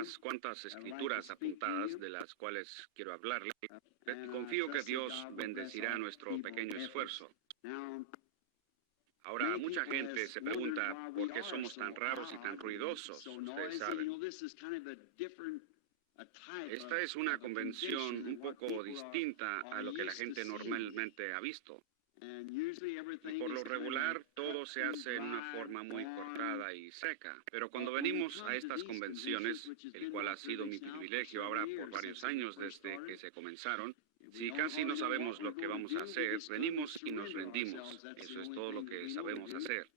unas cuantas escrituras apuntadas de las cuales quiero hablarle. Confío que Dios bendecirá nuestro pequeño esfuerzo. Ahora, mucha gente se pregunta por qué somos tan raros y tan ruidosos, ustedes saben. Esta es una convención un poco distinta a lo que la gente normalmente ha visto. Y por lo regular, todo se hace en una forma muy cortada y seca. Pero cuando venimos a estas convenciones, el cual ha sido mi privilegio ahora por varios años desde que se comenzaron, si casi no sabemos lo que vamos a hacer, venimos y nos rendimos. Eso es todo lo que sabemos hacer.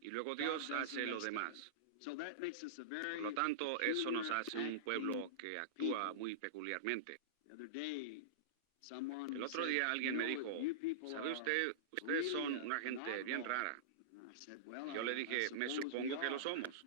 Y luego Dios hace lo demás. Por lo tanto, eso nos hace un pueblo que actúa muy peculiarmente. El otro día alguien me dijo, ¿sabe usted? Ustedes son una gente bien rara. Y yo le dije, me supongo que lo somos.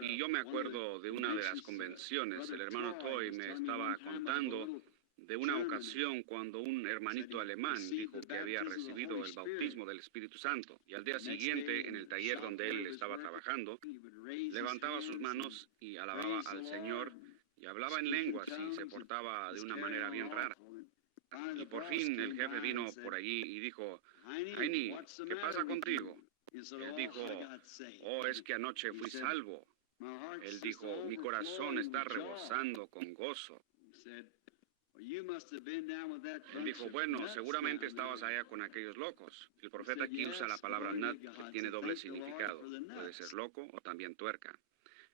Y yo me acuerdo de una de las convenciones, el hermano Toy me estaba contando de una ocasión cuando un hermanito alemán dijo que había recibido el bautismo del Espíritu Santo. Y al día siguiente, en el taller donde él estaba trabajando, levantaba sus manos y alababa al Señor y hablaba en lenguas y se portaba de una manera bien rara. Y por fin el jefe vino por allí y dijo, Heini, ¿qué pasa contigo? Él dijo, oh, es que anoche fui salvo. Él dijo, mi corazón está rebosando con gozo. Él dijo, bueno, seguramente estabas allá con aquellos locos. El profeta aquí usa la palabra nut, que tiene doble significado. Puede ser loco o también tuerca.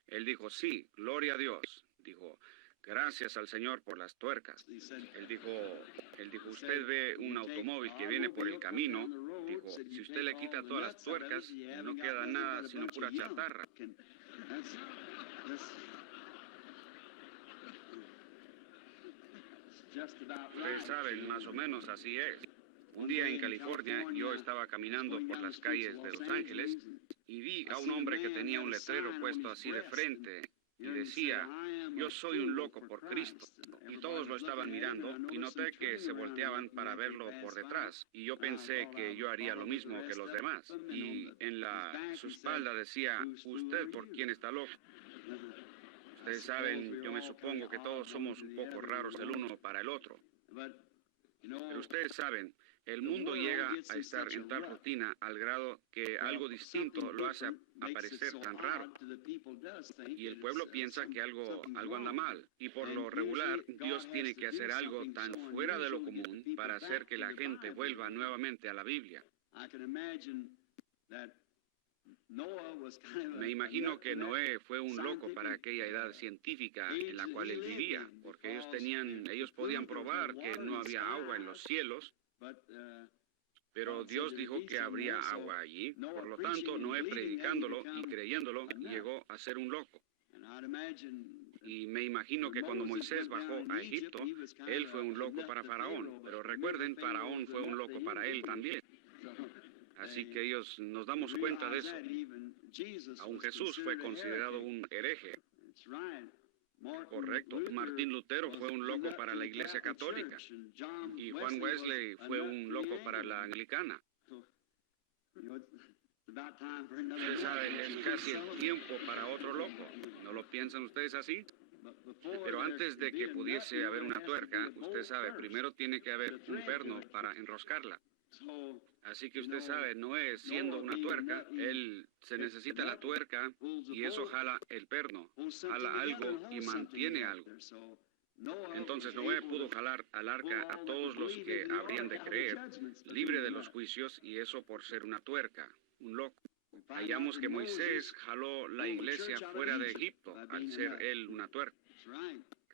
Él dijo, sí, gloria a Dios. Dijo, gracias al Señor por las tuercas. Él dijo, usted ve un automóvil que viene por el camino. Dijo, si usted le quita todas las tuercas, no queda nada sino pura chatarra. Ustedes saben, más o menos así es. Un día en California yo estaba caminando por las calles de Los Ángeles y vi a un hombre que tenía un letrero puesto así de frente y decía, yo soy un loco por Cristo. Y todos lo estaban mirando y noté que se volteaban para verlo por detrás. Y yo pensé que yo haría lo mismo que los demás. Y en su espalda decía, ¿usted por quién está loco? Ustedes saben, yo me supongo que todos somos un poco raros el uno para el otro. Pero ustedes saben, el mundo llega a estar en tal rutina al grado que algo distinto lo hace aparecer tan raro. Y el pueblo piensa que algo anda mal. Y por lo regular, Dios tiene que hacer algo tan fuera de lo común para hacer que la gente vuelva nuevamente a la Biblia. Me imagino que Noé fue un loco para aquella edad científica en la cual él vivía, porque ellos podían probar que no había agua en los cielos, pero Dios dijo que habría agua allí. Por lo tanto, Noé predicándolo y creyéndolo llegó a ser un loco. Y me imagino que cuando Moisés bajó a Egipto, él fue un loco para Faraón, pero recuerden, Faraón fue un loco para él también. Así que nos damos cuenta de eso. Aún Jesús fue considerado un hereje. Correcto. Martín Lutero fue un loco para la Iglesia Católica. Y Juan Wesley fue un loco para la Anglicana. Usted sabe, es casi el tiempo para otro loco. ¿No lo piensan ustedes así? Pero antes de que pudiese haber una tuerca, usted sabe, primero tiene que haber un perno para enroscarla. Así que usted sabe, Noé siendo una tuerca, se necesita la tuerca y eso jala el perno, jala algo y mantiene algo. Entonces Noé pudo jalar al arca a todos los que habrían de creer, libre de los juicios, y eso por ser una tuerca, un loco. Hallamos que Moisés jaló la iglesia fuera de Egipto al ser él una tuerca.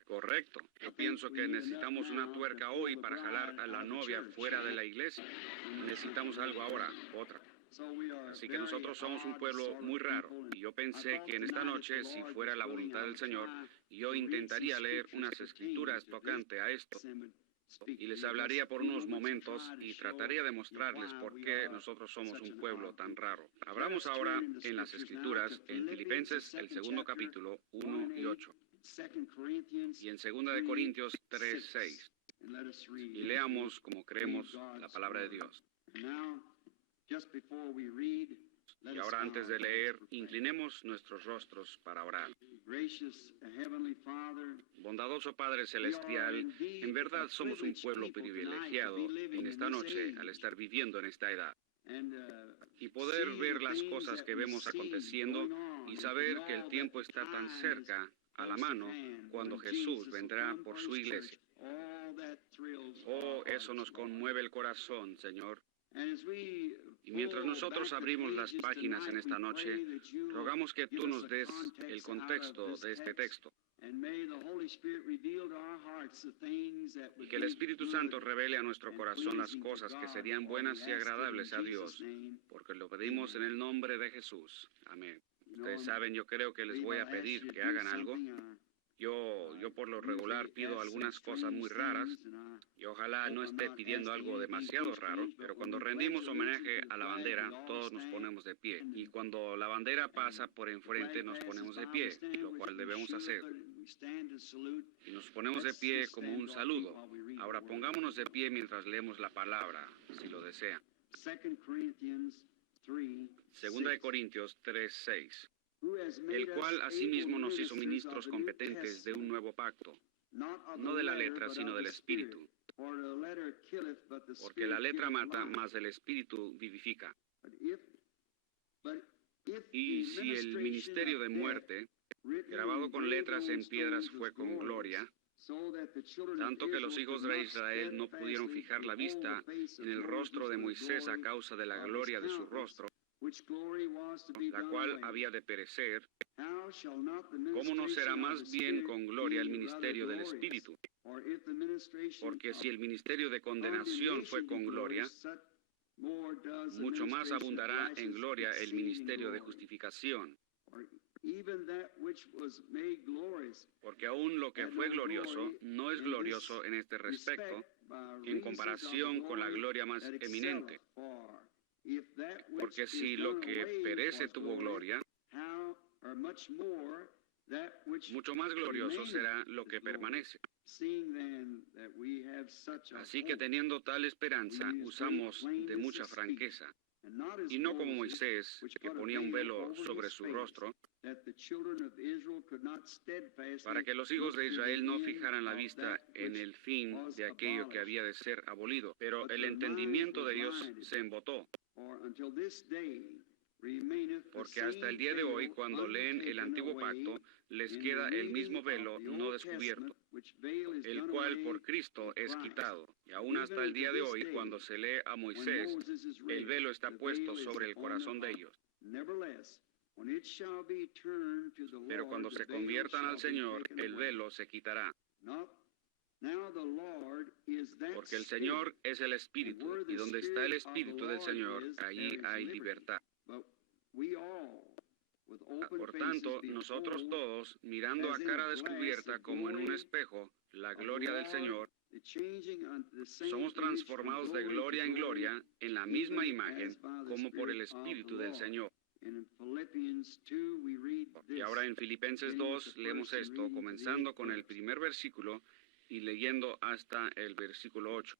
Correcto. Yo pienso que necesitamos una tuerca hoy para jalar a la novia fuera de la iglesia. Necesitamos algo ahora, otra. Así que nosotros somos un pueblo muy raro. Y yo pensé que en esta noche, si fuera la voluntad del Señor, yo intentaría leer unas escrituras tocante a esto. Y les hablaría por unos momentos y trataría de mostrarles por qué nosotros somos un pueblo tan raro. Abramos ahora en las escrituras, en Filipenses, el 2º capítulo, 1 y 8. Y en 2 de Corintios 3, 6. Y leamos como creemos la palabra de Dios. Y ahora, antes de leer, inclinemos nuestros rostros para orar. Bondadoso Padre Celestial, en verdad somos un pueblo privilegiado en esta noche al estar viviendo en esta edad y poder ver las cosas que vemos aconteciendo y saber que el tiempo está tan cerca a la mano cuando Jesús vendrá por su iglesia. Oh, eso nos conmueve el corazón, Señor. Y mientras nosotros abrimos las páginas en esta noche, rogamos que tú nos des el contexto de este texto y que el Espíritu Santo revele a nuestro corazón las cosas que serían buenas y agradables a Dios, porque lo pedimos en el nombre de Jesús. Amén. Ustedes saben, yo creo que les voy a pedir que hagan algo. Yo por lo regular pido algunas cosas muy raras y ojalá no esté pidiendo algo demasiado raro, pero cuando rendimos homenaje a la bandera, todos nos ponemos de pie. Y cuando la bandera pasa por enfrente, nos ponemos de pie, lo cual debemos hacer. Y nos ponemos de pie como un saludo. Ahora pongámonos de pie mientras leemos la palabra, si lo desean. Segunda de Corintios 3:6. El cual asimismo nos hizo ministros competentes de un nuevo pacto, no de la letra, sino del Espíritu. Porque la letra mata, mas el Espíritu vivifica. Y si el ministerio de muerte, grabado con letras en piedras, fue con gloria, tanto que los hijos de Israel no pudieron fijar la vista en el rostro de Moisés a causa de la gloria de su rostro, la cual había de perecer, ¿cómo no será más bien con gloria el ministerio del Espíritu? Porque si el ministerio de condenación fue con gloria, mucho más abundará en gloria el ministerio de justificación. Porque aún lo que fue glorioso no es glorioso en este respecto, en comparación con la gloria más eminente. Porque si lo que perece tuvo gloria, mucho más glorioso será lo que permanece. Así que teniendo tal esperanza, usamos de mucha franqueza, y no como Moisés, que ponía un velo sobre su rostro, para que los hijos de Israel no fijaran la vista en el fin de aquello que había de ser abolido. Pero el entendimiento de Dios se embotó, porque hasta el día de hoy, cuando leen el Antiguo Pacto, les queda el mismo velo no descubierto, el cual por Cristo es quitado. Y aún hasta el día de hoy, cuando se lee a Moisés, el velo está puesto sobre el corazón de ellos. Pero cuando se conviertan al Señor, el velo se quitará. Porque el Señor es el Espíritu, y donde está el Espíritu del Señor, allí hay libertad. Por tanto, nosotros todos, mirando a cara descubierta como en un espejo la gloria del Señor, somos transformados de gloria en gloria en la misma imagen como por el Espíritu del Señor. Y ahora en Filipenses 2 leemos esto, comenzando con el primer versículo y leyendo hasta el versículo 8.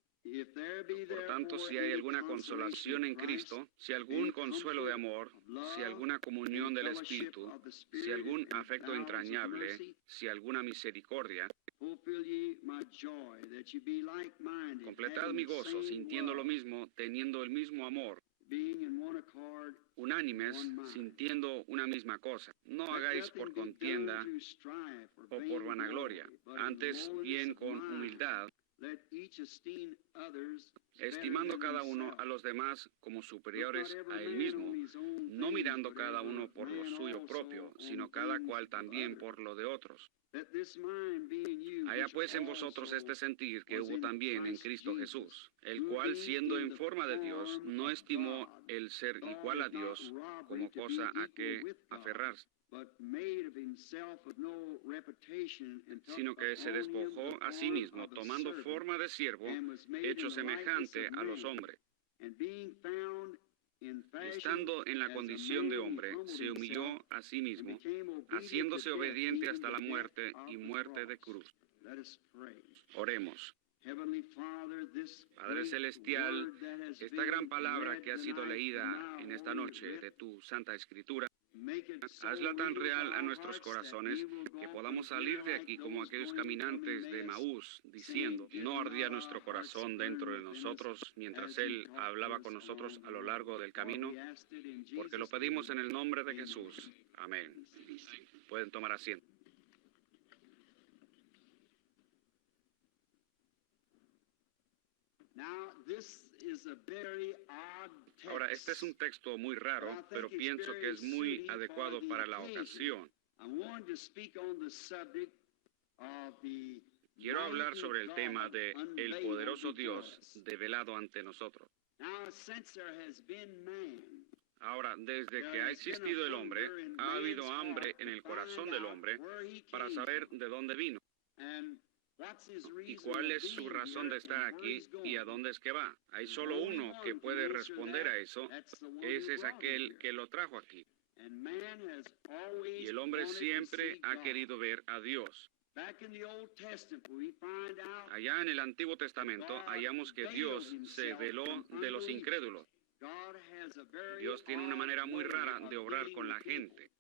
Por tanto, si hay alguna consolación en Cristo, si algún consuelo de amor, si alguna comunión del Espíritu, si algún afecto entrañable, si alguna misericordia, completad mi gozo, sintiendo lo mismo, teniendo el mismo amor, unánimes, sintiendo una misma cosa. No hagáis por contienda o por vanagloria, antes bien con humildad, estimando cada uno a los demás como superiores a él mismo, no mirando cada uno por lo suyo propio, sino cada cual también por lo de otros. Haya pues en vosotros este sentir que hubo también en Cristo Jesús, el cual, siendo en forma de Dios, no estimó el ser igual a Dios como cosa a que aferrarse, sino que se despojó a sí mismo, tomando forma de siervo, hecho semejante a los hombres. Estando en la condición de hombre, se humilló a sí mismo, haciéndose obediente hasta la muerte y muerte de cruz. Oremos. Padre Celestial, esta gran palabra que ha sido leída en esta noche de tu Santa Escritura, hazla tan real a nuestros corazones que podamos salir de aquí como aquellos caminantes de Maús, diciendo, no ardía nuestro corazón dentro de nosotros mientras Él hablaba con nosotros a lo largo del camino, porque lo pedimos en el nombre de Jesús. Amén. Pueden tomar asiento. Ahora, este es un texto muy raro, pero pienso que es muy adecuado para la ocasión. Quiero hablar sobre el tema de el poderoso Dios develado ante nosotros. Ahora, desde que ha existido el hombre, ha habido hambre en el corazón del hombre para saber de dónde vino y cuál es su razón de estar aquí y a dónde es que va. Hay solo uno que puede responder a eso, ese es aquel que lo trajo aquí. Y el hombre siempre ha querido ver a Dios. Allá en el Antiguo Testamento hallamos que Dios se veló de los incrédulos. Dios tiene una manera muy rara de obrar con la gente.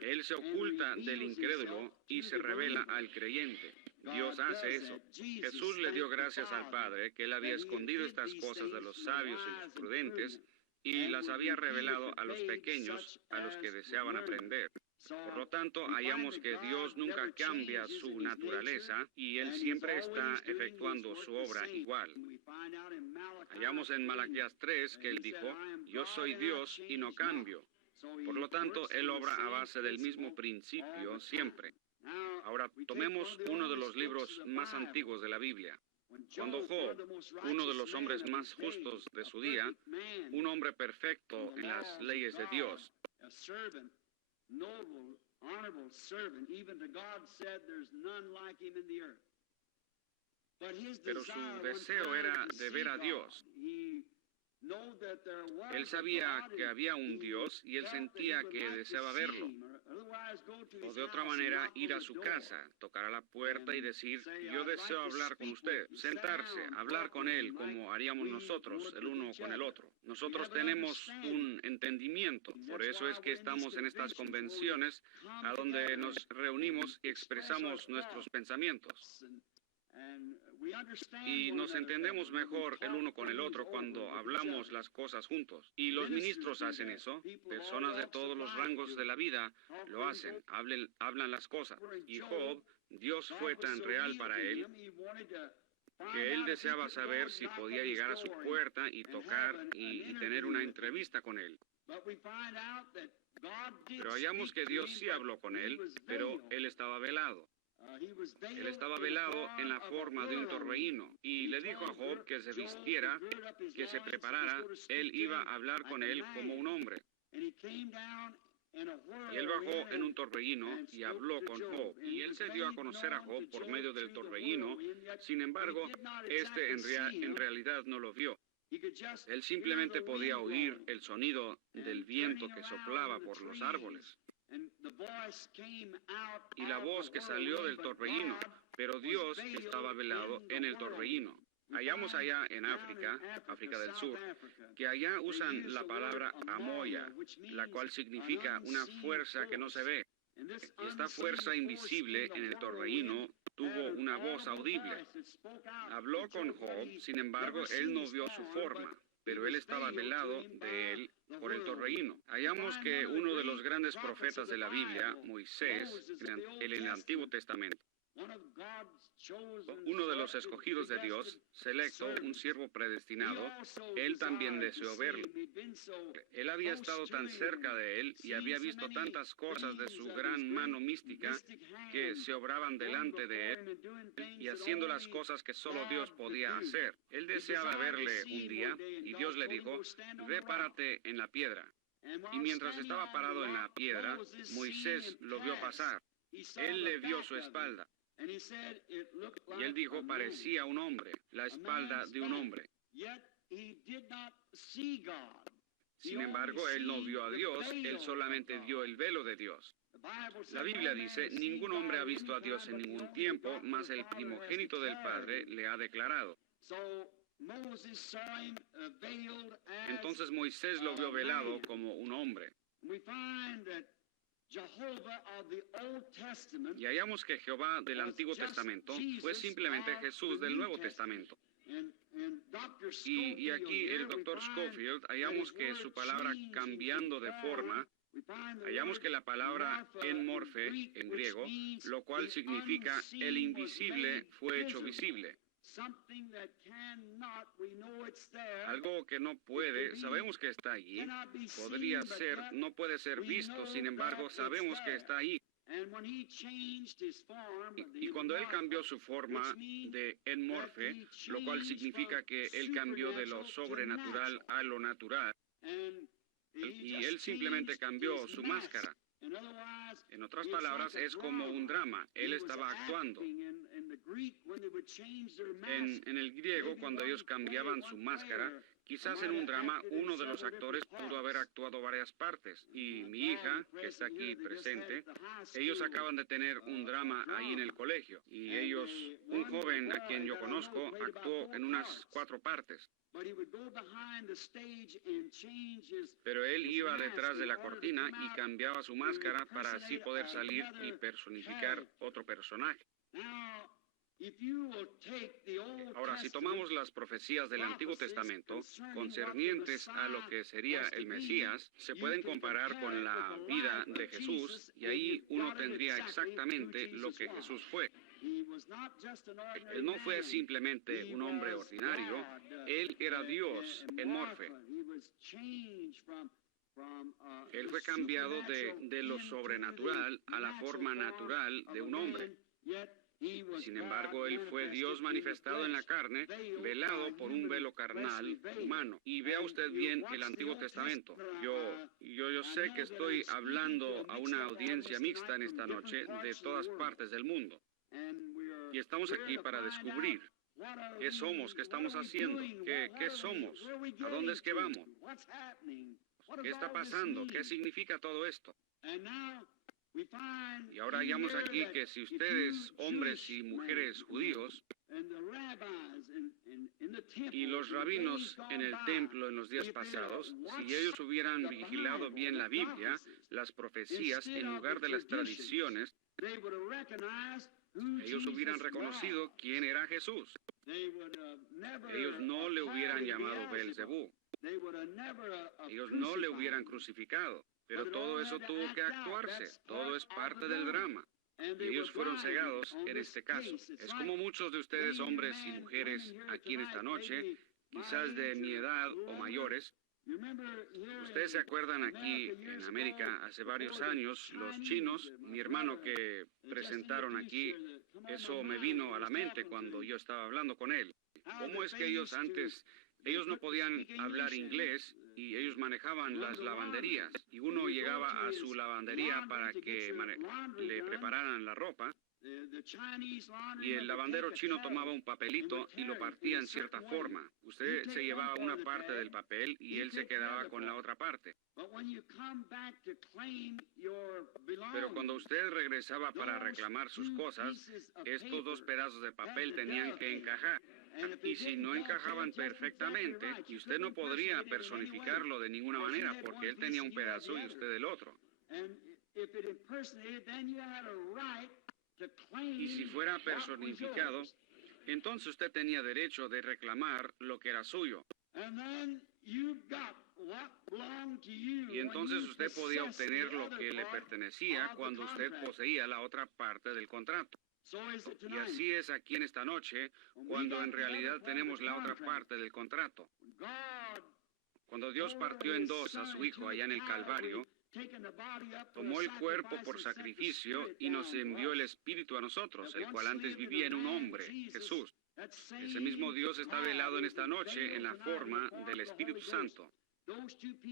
Él se oculta del incrédulo y se revela al creyente. Dios hace eso. Jesús le dio gracias al Padre que Él había escondido estas cosas de los sabios y los prudentes y las había revelado a los pequeños, a los que deseaban aprender. Por lo tanto, hallamos que Dios nunca cambia su naturaleza y Él siempre está efectuando su obra igual. Hallamos en Malaquías 3 que Él dijo, yo soy Dios y no cambio. Por lo tanto, Él obra a base del mismo principio siempre. Ahora, tomemos uno de los libros más antiguos de la Biblia. Cuando Job, uno de los hombres más justos de su día, un hombre perfecto en las leyes de Dios, pero su deseo era de ver a Dios. Él sabía que había un Dios y él sentía que deseaba verlo. O de otra manera, ir a su casa, tocar a la puerta y decir, yo deseo hablar con usted, sentarse, hablar con él como haríamos nosotros, el uno con el otro. Nosotros tenemos un entendimiento, por eso es que estamos en estas convenciones a donde nos reunimos y expresamos nuestros pensamientos. Y nos entendemos mejor el uno con el otro cuando hablamos las cosas juntos. Y los ministros hacen eso. Personas de todos los rangos de la vida lo hacen, hablan las cosas. Y Job, Dios fue tan real para él que él deseaba saber si podía llegar a su puerta y tocar y tener una entrevista con él. Pero hallamos que Dios sí habló con él, pero él estaba velado. Él estaba velado en la forma de un torbellino y le dijo a Job que se vistiera, que se preparara. Él iba a hablar con él como un hombre. Y él bajó en un torbellino y habló con Job. Y él se dio a conocer a Job por medio del torbellino. Sin embargo, en realidad no lo vio. Él simplemente podía oír el sonido del viento que soplaba por los árboles. Y la voz que salió del torbellino, pero Dios estaba velado en el torbellino. Hallamos allá en África, África del Sur, que allá usan la palabra amoya, la cual significa una fuerza que no se ve. Esta fuerza invisible en el torbellino tuvo una voz audible. Habló con Job, sin embargo, él no vio su forma, pero él estaba velado de él por el torbellino. Hallamos que uno de los grandes profetas de la Biblia, Moisés, en el Antiguo Testamento, uno de los escogidos de Dios, selecto, un siervo predestinado, él también deseó verlo. Él había estado tan cerca de él y había visto tantas cosas de su gran mano mística que se obraban delante de él y haciendo las cosas que solo Dios podía hacer. Él deseaba verle un día y Dios le dijo, ve, párate en la piedra. Y mientras estaba parado en la piedra, Moisés lo vio pasar. Él le vio su espalda. Y él dijo, parecía un hombre, la espalda de un hombre. Sin embargo, él no vio a Dios, él solamente vio el velo de Dios. La Biblia dice, ningún hombre ha visto a Dios en ningún tiempo, mas el primogénito del Padre le ha declarado. Entonces Moisés lo vio velado como un hombre. Y hallamos que Jehová del Antiguo Testamento fue simplemente Jesús del Nuevo Testamento. Y aquí el Dr. Scofield hallamos que su palabra cambiando de forma, hallamos que la palabra en morfe en griego, lo cual significa el invisible fue hecho visible. Algo que no puede, sabemos que está allí, podría ser, no puede ser visto, sin embargo, sabemos que está allí. Y cuando él cambió su forma de en morfe, lo cual significa que él cambió de lo sobrenatural a lo natural, y él simplemente cambió su máscara. En otras palabras, es como un drama. Él estaba actuando. En el griego, cuando ellos cambiaban su máscara, quizás en un drama, uno de los actores pudo haber actuado varias partes. Y mi hija, que está aquí presente, ellos acaban de tener un drama ahí en el colegio. Y ellos, un joven a quien yo conozco, actuó en unas 4 partes. Pero él iba detrás de la cortina y cambiaba su máscara para así poder salir y personificar otro personaje. Ahora, si tomamos las profecías del Antiguo Testamento concernientes a lo que sería el Mesías, se pueden comparar con la vida de Jesús y ahí uno tendría exactamente lo que Jesús fue. Él no fue simplemente un hombre ordinario, él era Dios en morfe. Él fue cambiado de lo sobrenatural a la forma natural de un hombre. Sin embargo, él fue Dios manifestado en la carne, velado por un velo carnal humano. Y vea usted bien el Antiguo Testamento. Yo sé que estoy hablando a una audiencia mixta en esta noche de todas partes del mundo. Y estamos aquí para descubrir qué somos, qué estamos haciendo, qué somos, a dónde es que vamos, qué está pasando, qué significa todo esto. Y ahora hallamos aquí que si ustedes, hombres y mujeres judíos, y los rabinos en el templo en los días pasados, si ellos hubieran vigilado bien la Biblia, las profecías, en lugar de las tradiciones, ellos hubieran reconocido quién era Jesús. Ellos no le hubieran llamado Beelzebú. Ellos no le hubieran crucificado. Pero todo eso tuvo que actuarse. Todo es parte del drama. Y ellos fueron cegados en este caso. Es como muchos de ustedes, hombres y mujeres, aquí en esta noche, quizás de mi edad o mayores. Ustedes se acuerdan aquí en América hace varios años, los chinos, mi hermano que presentaron aquí, eso me vino a la mente cuando yo estaba hablando con él. ¿Cómo es que ellos antes, ellos no podían hablar inglés y ellos manejaban las lavanderías? Y uno llegaba a su lavandería para que le prepararan la ropa. Y el lavandero chino tomaba un papelito y lo partía en cierta forma. Usted se llevaba una parte del papel y él se quedaba con la otra parte. Pero cuando usted regresaba para reclamar sus cosas, estos 2 pedazos de papel tenían que encajar. Y si no encajaban perfectamente, y usted no podría personificarlo de ninguna manera, porque él tenía un pedazo y usted el otro. Y si fuera personificado, entonces usted tenía derecho de reclamar lo que era suyo. Y entonces usted podía obtener lo que le pertenecía cuando usted poseía la otra parte del contrato. Y así es aquí en esta noche, cuando en realidad tenemos la otra parte del contrato. Cuando Dios partió en 2 a su Hijo allá en el Calvario, tomó el cuerpo por sacrificio y nos envió el Espíritu a nosotros, el cual antes vivía en un hombre, Jesús. Ese mismo Dios está velado en esta noche en la forma del Espíritu Santo.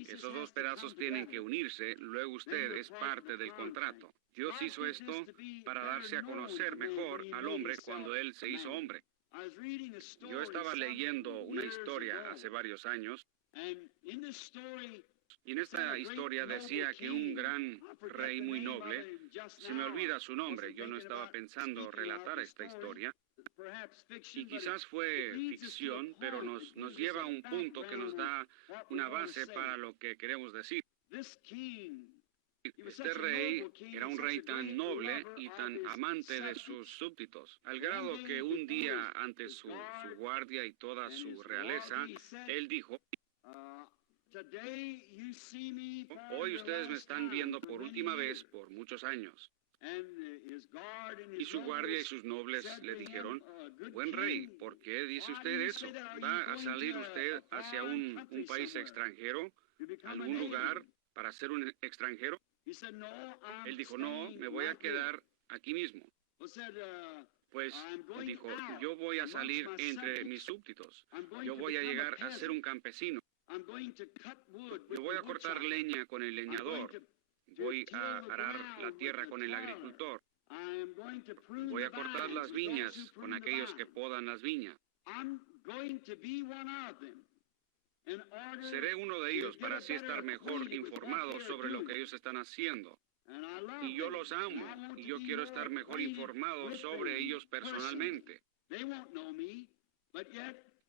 Esos 2 pedazos tienen que unirse, luego usted es parte del contrato. Dios hizo esto para darse a conocer mejor al hombre cuando Él se hizo hombre. Yo estaba leyendo una historia hace varios años Y en esta historia decía que un gran rey muy noble, se me olvida su nombre, yo no estaba pensando relatar esta historia, y quizás fue ficción, pero nos lleva a un punto que nos da una base para lo que queremos decir. Este rey era un rey tan noble y tan amante de sus súbditos, al grado que un día ante su guardia y toda su realeza, él dijo: hoy ustedes me están viendo por última vez por muchos años. Y su guardia y sus nobles le dijeron: buen rey, ¿por qué dice usted eso? ¿Va a salir usted hacia un país extranjero, algún lugar para ser un extranjero? Él dijo: no, me voy a quedar aquí mismo. Pues dijo: yo voy a salir entre mis súbditos, yo voy a llegar a ser un campesino, yo voy a cortar leña con el leñador, voy a arar la tierra con el agricultor, voy a cortar las viñas con aquellos que podan las viñas. Seré uno de ellos para así estar mejor informado sobre lo que ellos están haciendo. Y yo los amo, y yo quiero estar mejor informado sobre ellos personalmente.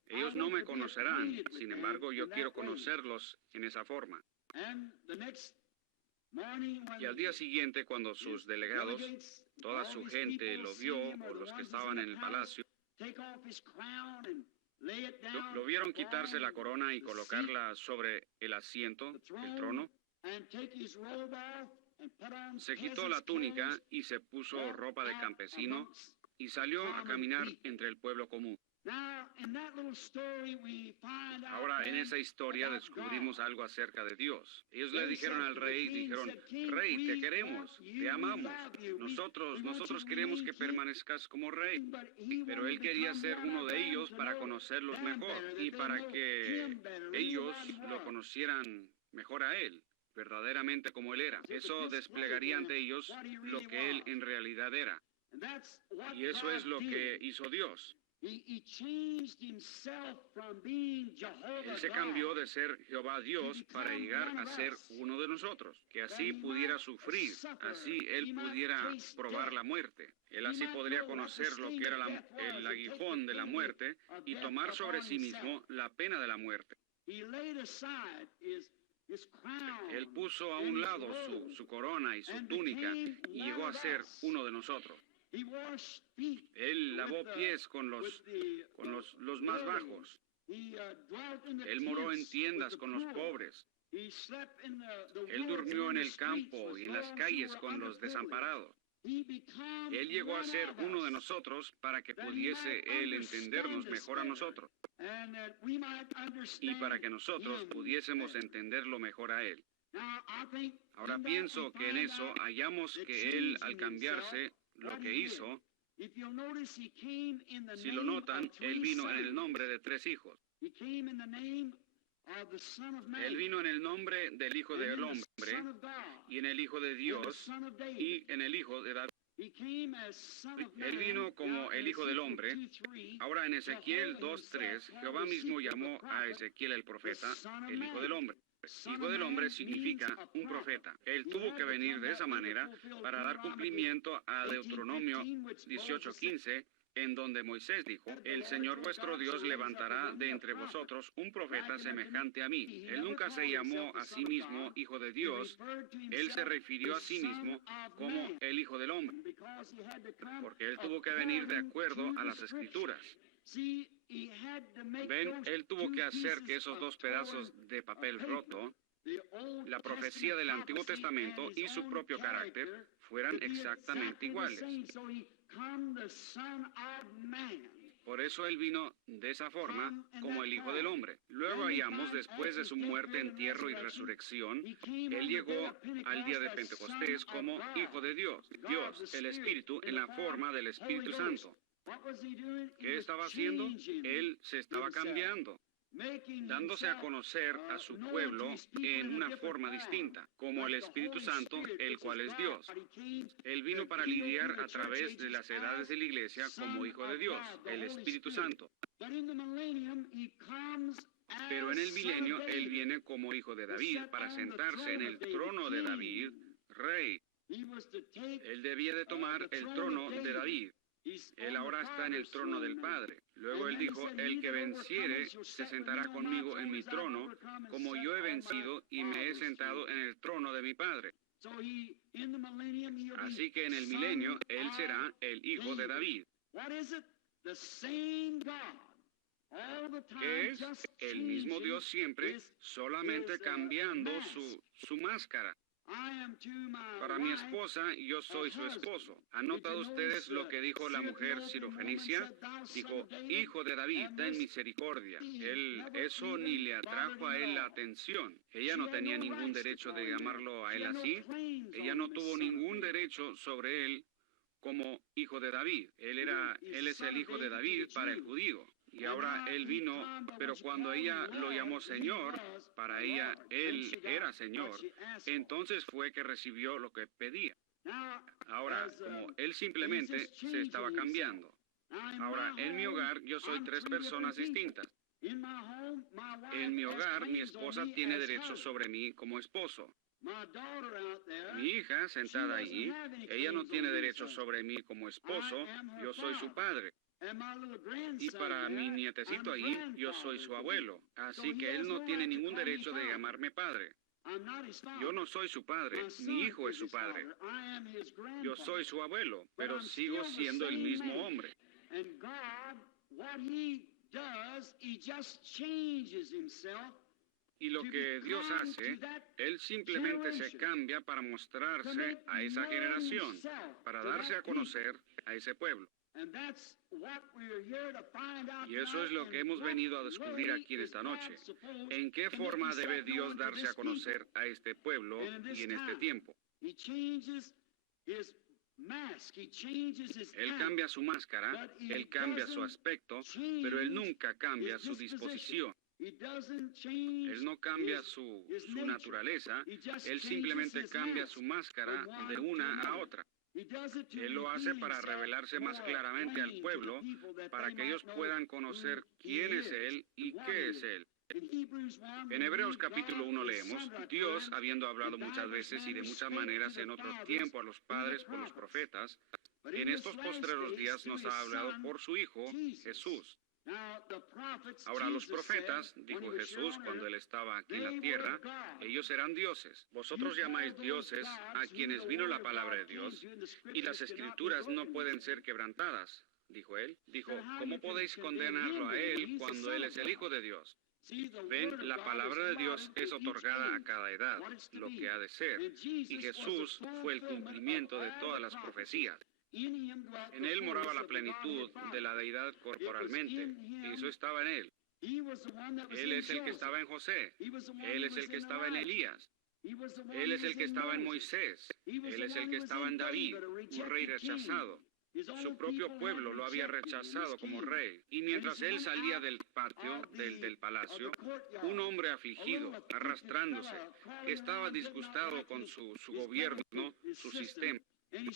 Ellos no me conocerán, sin embargo, yo quiero conocerlos en esa forma. Y al día siguiente, cuando sus delegados, toda su gente lo vio, o los que estaban en el palacio, lo vieron quitarse la corona y colocarla sobre el asiento, el trono. Se quitó la túnica y se puso ropa de campesino y salió a caminar entre el pueblo común. Ahora, en esa historia descubrimos algo acerca de Dios. Ellos le dijeron al rey, rey, te queremos, te amamos. Nosotros queremos que permanezcas como rey. Pero él quería ser uno de ellos para conocerlos mejor y para que ellos lo conocieran mejor a él, verdaderamente como él era. Eso desplegaría ante ellos lo que él en realidad era. Y eso es lo que hizo Dios. Él se cambió de ser Jehová Dios para llegar a ser uno de nosotros, que así pudiera sufrir, así él pudiera probar la muerte. Él así podría conocer lo que era el aguijón de la muerte y tomar sobre sí mismo la pena de la muerte. Él puso a un lado su corona y su túnica y llegó a ser uno de nosotros. Él lavó pies con los más bajos. Él moró en tiendas con los pobres. Él durmió en el campo y en las calles con los desamparados. Él llegó a ser uno de nosotros para que pudiese Él entendernos mejor a nosotros y para que nosotros pudiésemos entenderlo mejor a Él. Ahora pienso que en eso hallamos que Él, al cambiarse, lo que hizo, si lo notan, Él vino en el nombre de 3 hijos. Él vino en el nombre del Hijo del Hombre, y en el Hijo de Dios, y en el Hijo de David. Él vino como el Hijo del Hombre. Ahora en Ezequiel 2:3, Jehová mismo llamó a Ezequiel el profeta, el Hijo del Hombre. Hijo del Hombre significa un profeta. Él tuvo que venir de esa manera para dar cumplimiento a Deuteronomio 18:15, en donde Moisés dijo: el Señor vuestro Dios levantará de entre vosotros un profeta semejante a mí. Él nunca se llamó a sí mismo Hijo de Dios. Él se refirió a sí mismo como el Hijo del Hombre, porque Él tuvo que venir de acuerdo a las Escrituras. Ven, Él tuvo que hacer que esos 2 pedazos de papel roto, la profecía del Antiguo Testamento y su propio carácter, fueran exactamente iguales. Por eso Él vino de esa forma como el Hijo del Hombre. Luego hallamos, después de su muerte, entierro y resurrección, Él llegó al día de Pentecostés como Hijo de Dios, Dios, el Espíritu, en la forma del Espíritu Santo. ¿Qué estaba haciendo? Él se estaba cambiando, dándose a conocer a su pueblo en una forma distinta, como el Espíritu Santo, el cual es Dios. Él vino para lidiar a través de las edades de la iglesia como Hijo de Dios, el Espíritu Santo. Pero en el milenio Él viene como hijo de David para sentarse en el trono de David, rey. Él debía de tomar el trono de David. Él ahora está en el trono del Padre. Luego Él dijo, el que venciere se sentará conmigo en mi trono, como yo he vencido y me he sentado en el trono de mi Padre. Así que en el milenio Él será el hijo de David. ¿Qué es? El mismo Dios siempre, solamente cambiando su máscara. Para mi esposa, yo soy su esposo. ¿Han notado ustedes lo que dijo la mujer sirofenicia? Dijo, hijo de David, ten misericordia. Eso ni le atrajo a él la atención. Ella no tenía ningún derecho de llamarlo a él así. Ella no tuvo ningún derecho sobre él como hijo de David. Él es el hijo de David para el judío. Y ahora él vino, pero cuando ella lo llamó Señor, para ella él era Señor, entonces fue que recibió lo que pedía. Ahora, como él simplemente se estaba cambiando. Ahora, en mi hogar yo soy tres personas distintas. En mi hogar mi esposa tiene derecho sobre mí como esposo. Mi hija sentada allí, ella no tiene derecho sobre mí como esposo, yo soy su padre. Y para mi nietecito allí, yo soy su abuelo, así que él no tiene ningún derecho de llamarme padre. Yo no soy su padre, mi hijo es su padre. Yo soy su abuelo, pero sigo siendo el mismo hombre. Y lo que Dios hace, Él simplemente se cambia para mostrarse a esa generación, para darse a conocer a ese pueblo. Y eso es lo que hemos venido a descubrir aquí en esta noche. ¿En qué forma debe Dios darse a conocer a este pueblo y en este tiempo? Él cambia su máscara, Él cambia su aspecto, pero Él nunca cambia su disposición. Él no cambia su naturaleza, Él simplemente cambia su máscara de una a otra. Él lo hace para revelarse más claramente al pueblo, para que ellos puedan conocer quién es Él y qué es Él. En Hebreos capítulo 1 leemos, Dios, habiendo hablado muchas veces y de muchas maneras en otro tiempo a los padres por los profetas, en estos postreros días nos ha hablado por su Hijo, Jesús. Ahora los profetas, dijo Jesús cuando Él estaba aquí en la tierra, ellos eran dioses. Vosotros llamáis dioses a quienes vino la palabra de Dios, y las escrituras no pueden ser quebrantadas, dijo Él. Dijo, ¿cómo podéis condenarlo a Él cuando Él es el Hijo de Dios? Ven, la palabra de Dios es otorgada a cada edad, lo que ha de ser, y Jesús fue el cumplimiento de todas las profecías. En Él moraba la plenitud de la deidad corporalmente, y eso estaba en Él. Él es el que estaba en José, Él es el que estaba en Elías, Él es el que estaba en Moisés, Él es el que estaba en David, un rey rechazado. Su propio pueblo lo había rechazado como rey, y mientras él salía del patio, del palacio, un hombre afligido, arrastrándose, estaba disgustado con su gobierno, su sistema.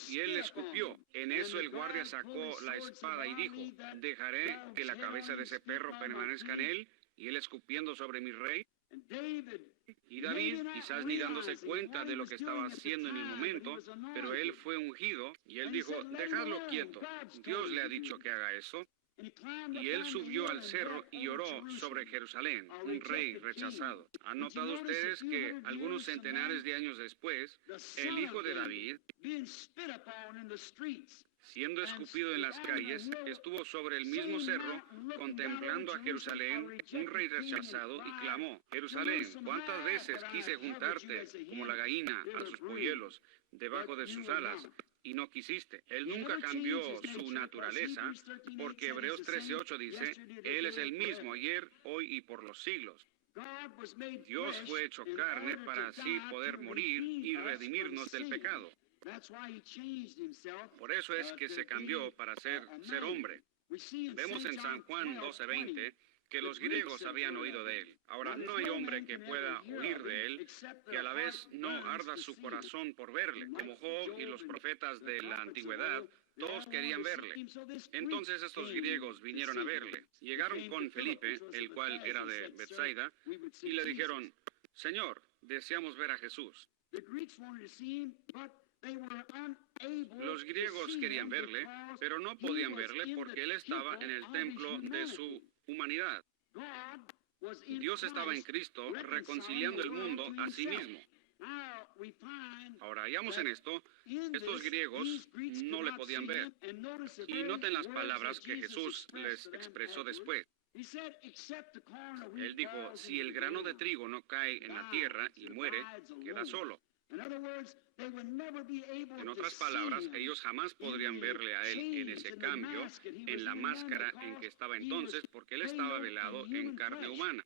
Y él le escupió. En eso el guardia sacó la espada y dijo, ¿dejaré que la cabeza de ese perro permanezca en él? Y él escupiendo sobre mi rey. Y David, quizás ni dándose cuenta de lo que estaba haciendo en el momento, pero él fue ungido, y él dijo, dejadlo quieto, Dios le ha dicho que haga eso. Y él subió al cerro y oró sobre Jerusalén, un rey rechazado. ¿Han notado ustedes que algunos centenares de años después, el hijo de David, siendo escupido en las calles, estuvo sobre el mismo cerro, contemplando a Jerusalén, un rey rechazado, y clamó, Jerusalén, ¿cuántas veces quise juntarte como la gallina a sus polluelos, debajo de sus alas? Y no quisiste. Él nunca cambió su naturaleza, porque Hebreos 13:8 dice, Él es el mismo ayer, hoy y por los siglos. Dios fue hecho carne para así poder morir y redimirnos del pecado. Por eso es que se cambió para ser hombre. Vemos en San Juan 12:20 que los griegos habían oído de él. Ahora, no hay hombre que pueda oír de él, que a la vez no arda su corazón por verle, como Job y los profetas de la antigüedad Todos querían verle. Entonces estos griegos vinieron a verle. Llegaron con Felipe, el cual era de Bethsaida, y le dijeron, Señor, deseamos ver a Jesús. Los griegos querían verle, pero no podían verle porque él estaba en el templo de su humanidad. Dios estaba en Cristo reconciliando el mundo a sí mismo. Ahora, hallamos en esto, estos griegos no le podían ver. Y noten las palabras que Jesús les expresó después. Él dijo, si el grano de trigo no cae en la tierra y muere, queda solo. En otras palabras, ellos jamás podrían verle a él en ese cambio, en la máscara en que estaba entonces, porque él estaba velado en carne humana.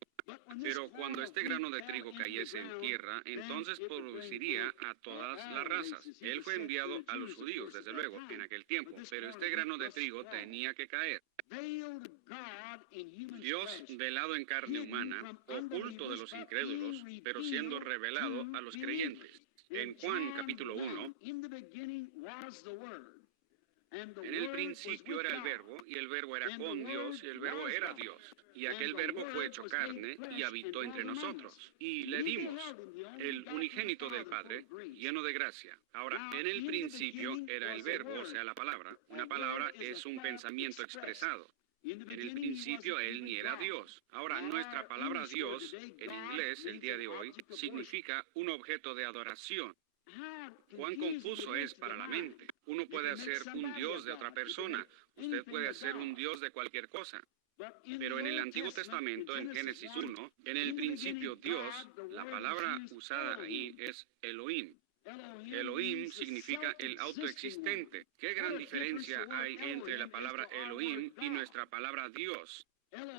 Pero cuando este grano de trigo cayese en tierra, entonces produciría a todas las razas. Él fue enviado a los judíos, desde luego, en aquel tiempo, pero este grano de trigo tenía que caer. Dios, velado en carne humana, oculto de los incrédulos, pero siendo revelado a los creyentes. En Juan capítulo 1, en el principio era el Verbo, y el Verbo era con Dios, y el Verbo era Dios. Y aquel Verbo fue hecho carne y habitó entre nosotros. Y le dimos el unigénito del Padre, lleno de gracia. Ahora, en el principio era el Verbo, o sea, la palabra. Una palabra es un pensamiento expresado. En el principio Él ni era Dios. Ahora, nuestra palabra Dios, en inglés, el día de hoy, significa un objeto de adoración. Cuán confuso es para la mente. Uno puede hacer un Dios de otra persona. Usted puede hacer un Dios de cualquier cosa. Pero en el Antiguo Testamento, en Génesis 1, en el principio Dios, la palabra usada ahí es Elohim. Elohim significa el autoexistente. ¿Qué gran diferencia hay entre la palabra Elohim y nuestra palabra Dios?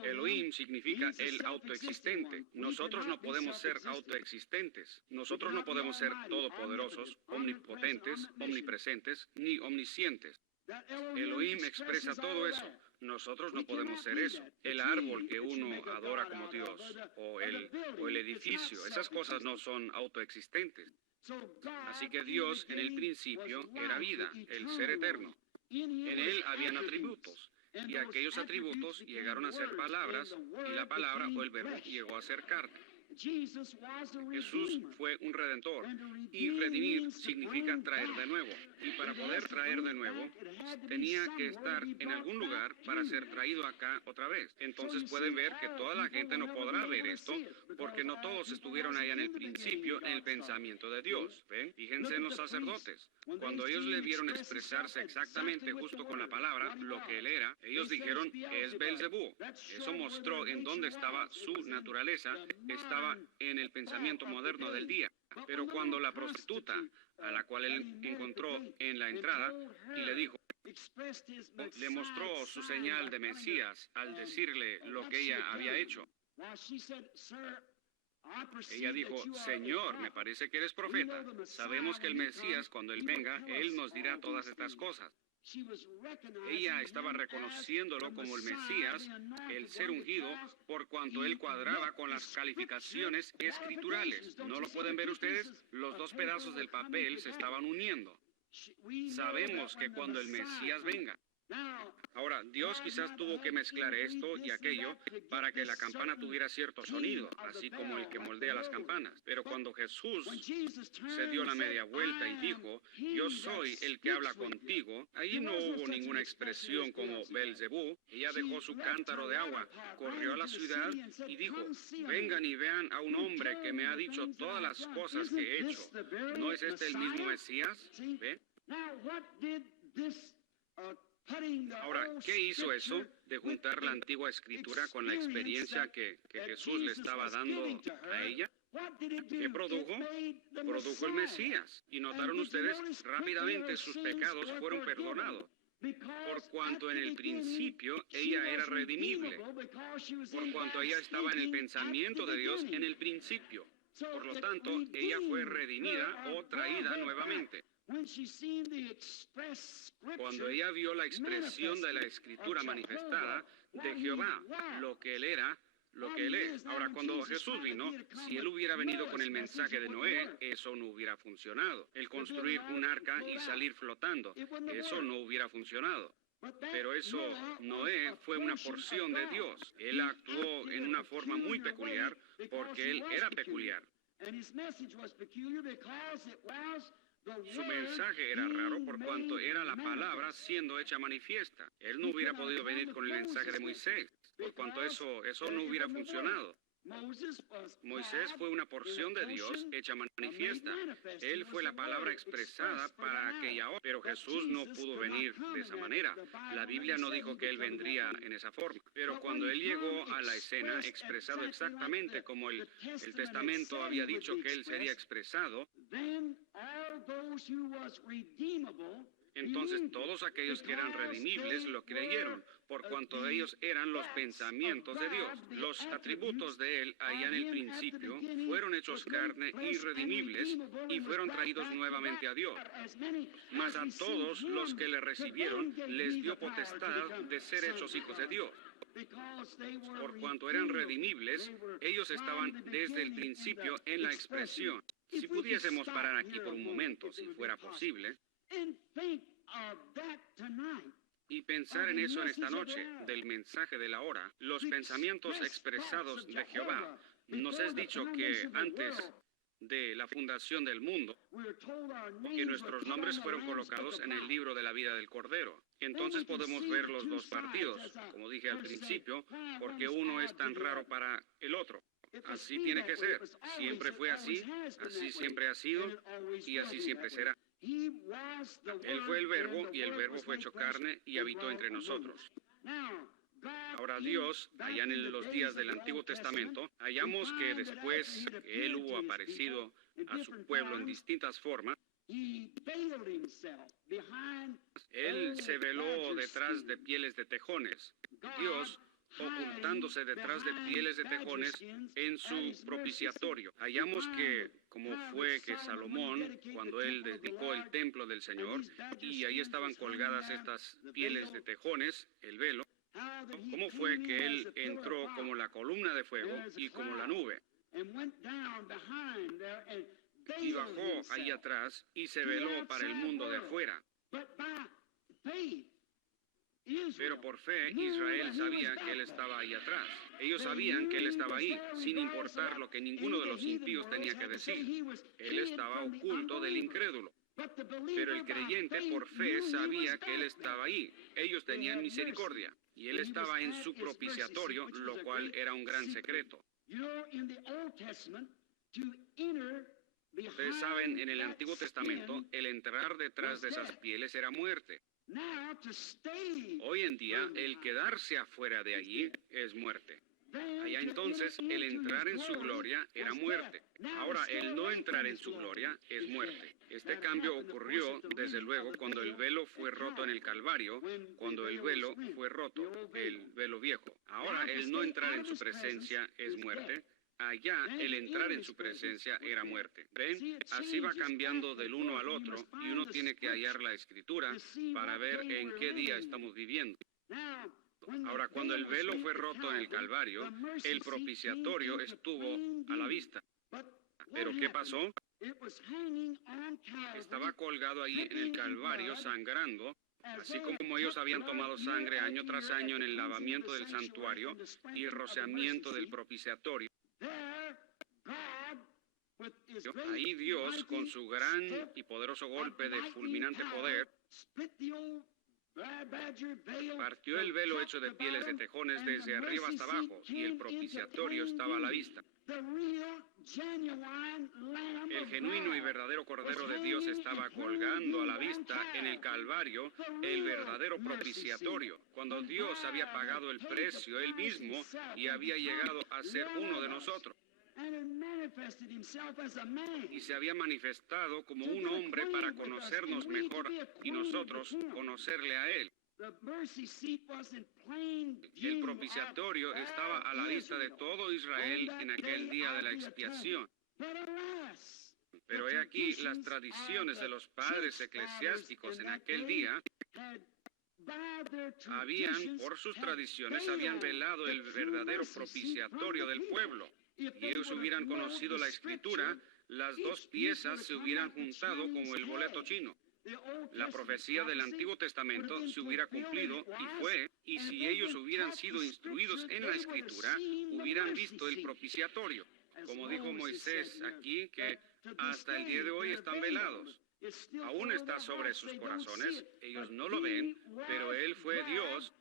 Elohim significa el autoexistente. Nosotros no podemos ser autoexistentes. Nosotros no podemos ser todopoderosos, omnipotentes, omnipresentes, ni omniscientes. Elohim expresa todo eso. Nosotros no podemos ser eso. El árbol que uno adora como Dios, o el edificio, esas cosas no son autoexistentes. Así que Dios en el principio era vida, el ser eterno. En Él habían atributos, y aquellos atributos llegaron a ser palabras, y la palabra o el verbo llegó a ser carne. Jesús fue un redentor, y redimir significa traer de nuevo. Y para poder traer de nuevo, tenía que estar en algún lugar para ser traído acá otra vez. Entonces pueden ver que toda la gente no podrá ver esto, porque no todos estuvieron allá en el principio en el pensamiento de Dios. ¿Ven? Fíjense en los sacerdotes. Cuando ellos le vieron expresarse exactamente justo con la palabra, lo que él era, ellos dijeron, es Belzebú. Eso mostró en dónde estaba su naturaleza, estaba en el pensamiento moderno del día. Pero cuando la prostituta, a la cual él encontró en la entrada, y le dijo, le mostró su señal de Mesías al decirle lo que ella había hecho. Ella dijo, Señor, me parece que eres profeta. Sabemos que el Mesías, cuando Él venga, Él nos dirá todas estas cosas. Ella estaba reconociéndolo como el Mesías, el ser ungido, por cuanto él cuadraba con las calificaciones escriturales. ¿No lo pueden ver ustedes? Los dos pedazos del papel se estaban uniendo. Sabemos que cuando el Mesías venga. Ahora, Dios quizás tuvo que mezclar esto y aquello para que la campana tuviera cierto sonido, así como el que moldea las campanas. Pero cuando Jesús se dio la media vuelta y dijo, yo soy el que habla contigo, ahí no hubo ninguna expresión como Belzebú. Ella dejó su cántaro de agua, corrió a la ciudad y dijo, vengan y vean a un hombre que me ha dicho todas las cosas que he hecho. ¿No es este el mismo Mesías? ¿Ve? Ahora, ¿qué hizo eso de juntar la antigua escritura con la experiencia que Jesús le estaba dando a ella? ¿Qué produjo? Produjo el Mesías. Y notaron ustedes, rápidamente sus pecados fueron perdonados. Por cuanto en el principio ella era redimible. Por cuanto ella estaba en el pensamiento de Dios en el principio. Por lo tanto, ella fue redimida o traída nuevamente. Cuando ella vio la expresión de la Escritura manifestada de Jehová, lo que él era, lo que Él es. Ahora, cuando Jesús vino, si Él hubiera venido con el mensaje de Noé, eso no hubiera funcionado. El construir un arca y salir flotando, eso no hubiera funcionado. Pero eso, Noé fue una porción de Dios. Él actuó en una forma muy peculiar porque Él era peculiar. Su mensaje era raro por cuanto era la palabra siendo hecha manifiesta. Él no hubiera podido venir con el mensaje de Moisés, por cuanto eso no hubiera funcionado. Moisés fue una porción de Dios hecha manifiesta. Él fue la palabra expresada para aquella hora, pero Jesús no pudo venir de esa manera. La Biblia no dijo que Él vendría en esa forma. Pero cuando Él llegó a la escena, expresado exactamente como el Testamento había dicho que Él sería expresado, entonces todos aquellos que eran redimibles lo creyeron, por cuanto ellos eran los pensamientos de Dios. Los atributos de Él allá en el principio fueron hechos carne y redimibles y fueron traídos nuevamente a Dios. Mas a todos los que le recibieron les dio potestad de ser hechos hijos de Dios. Por cuanto eran redimibles, ellos estaban desde el principio en la expresión. Si pudiésemos parar aquí por un momento, si fuera posible, y pensar en eso en esta noche, del mensaje de la hora, los pensamientos expresados de Jehová. Nos es dicho que antes de la fundación del mundo, que nuestros nombres fueron colocados en el libro de la vida del Cordero. Entonces podemos ver los dos partidos, como dije al principio, porque uno es tan raro para el otro. Así tiene que ser. Siempre fue así, así siempre ha sido y así siempre será. Él fue el Verbo y el Verbo fue hecho carne y habitó entre nosotros. Ahora Dios, allá en los días del Antiguo Testamento, hallamos que después que Él hubo aparecido a su pueblo en distintas formas, Él se veló detrás de pieles de tejones. Dios ocultándose detrás de pieles de tejones en su propiciatorio. Hallamos que, como fue que Salomón, cuando él dedicó el templo del Señor, y ahí estaban colgadas estas pieles de tejones, el velo, cómo fue que él entró como la columna de fuego y como la nube, y bajó ahí atrás y se veló para el mundo de afuera. Pero por fe, Israel sabía que Él estaba ahí atrás. Ellos sabían que Él estaba ahí, sin importar lo que ninguno de los impíos tenía que decir. Él estaba oculto del incrédulo. Pero el creyente por fe sabía que Él estaba ahí. Ellos tenían misericordia. Y Él estaba en su propiciatorio, lo cual era un gran secreto. Ustedes saben, en el Antiguo Testamento, el entrar detrás de esas pieles era muerte. Hoy en día, el quedarse afuera de allí es muerte. Allá entonces, el entrar en su gloria era muerte. Ahora, el no entrar en su gloria es muerte. Este cambio ocurrió, desde luego, cuando el velo fue roto en el Calvario, cuando el velo fue roto, el velo viejo. Ahora, el no entrar en su presencia es muerte. Allá, el entrar en su presencia era muerte. ¿Ven? Así va cambiando del uno al otro y uno tiene que hallar la Escritura para ver en qué día estamos viviendo. Ahora, cuando el velo fue roto en el Calvario, el propiciatorio estuvo a la vista. ¿Pero qué pasó? Estaba colgado ahí en el Calvario sangrando, así como ellos habían tomado sangre año tras año en el lavamiento del santuario y rociamiento del propiciatorio. Ahí Dios, con su gran y poderoso golpe de fulminante poder, partió el velo hecho de pieles de tejones desde arriba hasta abajo, y el propiciatorio estaba a la vista. El genuino y verdadero Cordero de Dios estaba colgando a la vista en el Calvario, el verdadero propiciatorio, cuando Dios había pagado el precio él mismo y había llegado a ser uno de nosotros. Y se había manifestado como un hombre para conocernos mejor y nosotros conocerle a Él. El propiciatorio estaba a la vista de todo Israel en aquel día de la expiación. Pero he aquí las tradiciones de los padres eclesiásticos en aquel día Por sus tradiciones, habían velado el verdadero propiciatorio del pueblo. Y ellos hubieran conocido la Escritura, las dos piezas se hubieran juntado como el boleto chino. La profecía del Antiguo Testamento se hubiera cumplido y si ellos hubieran sido instruidos en la Escritura, hubieran visto el propiciatorio. Como dijo Moisés aquí, que hasta el día de hoy están velados. Aún está sobre sus corazones, ellos no lo ven, pero Él fue Dios.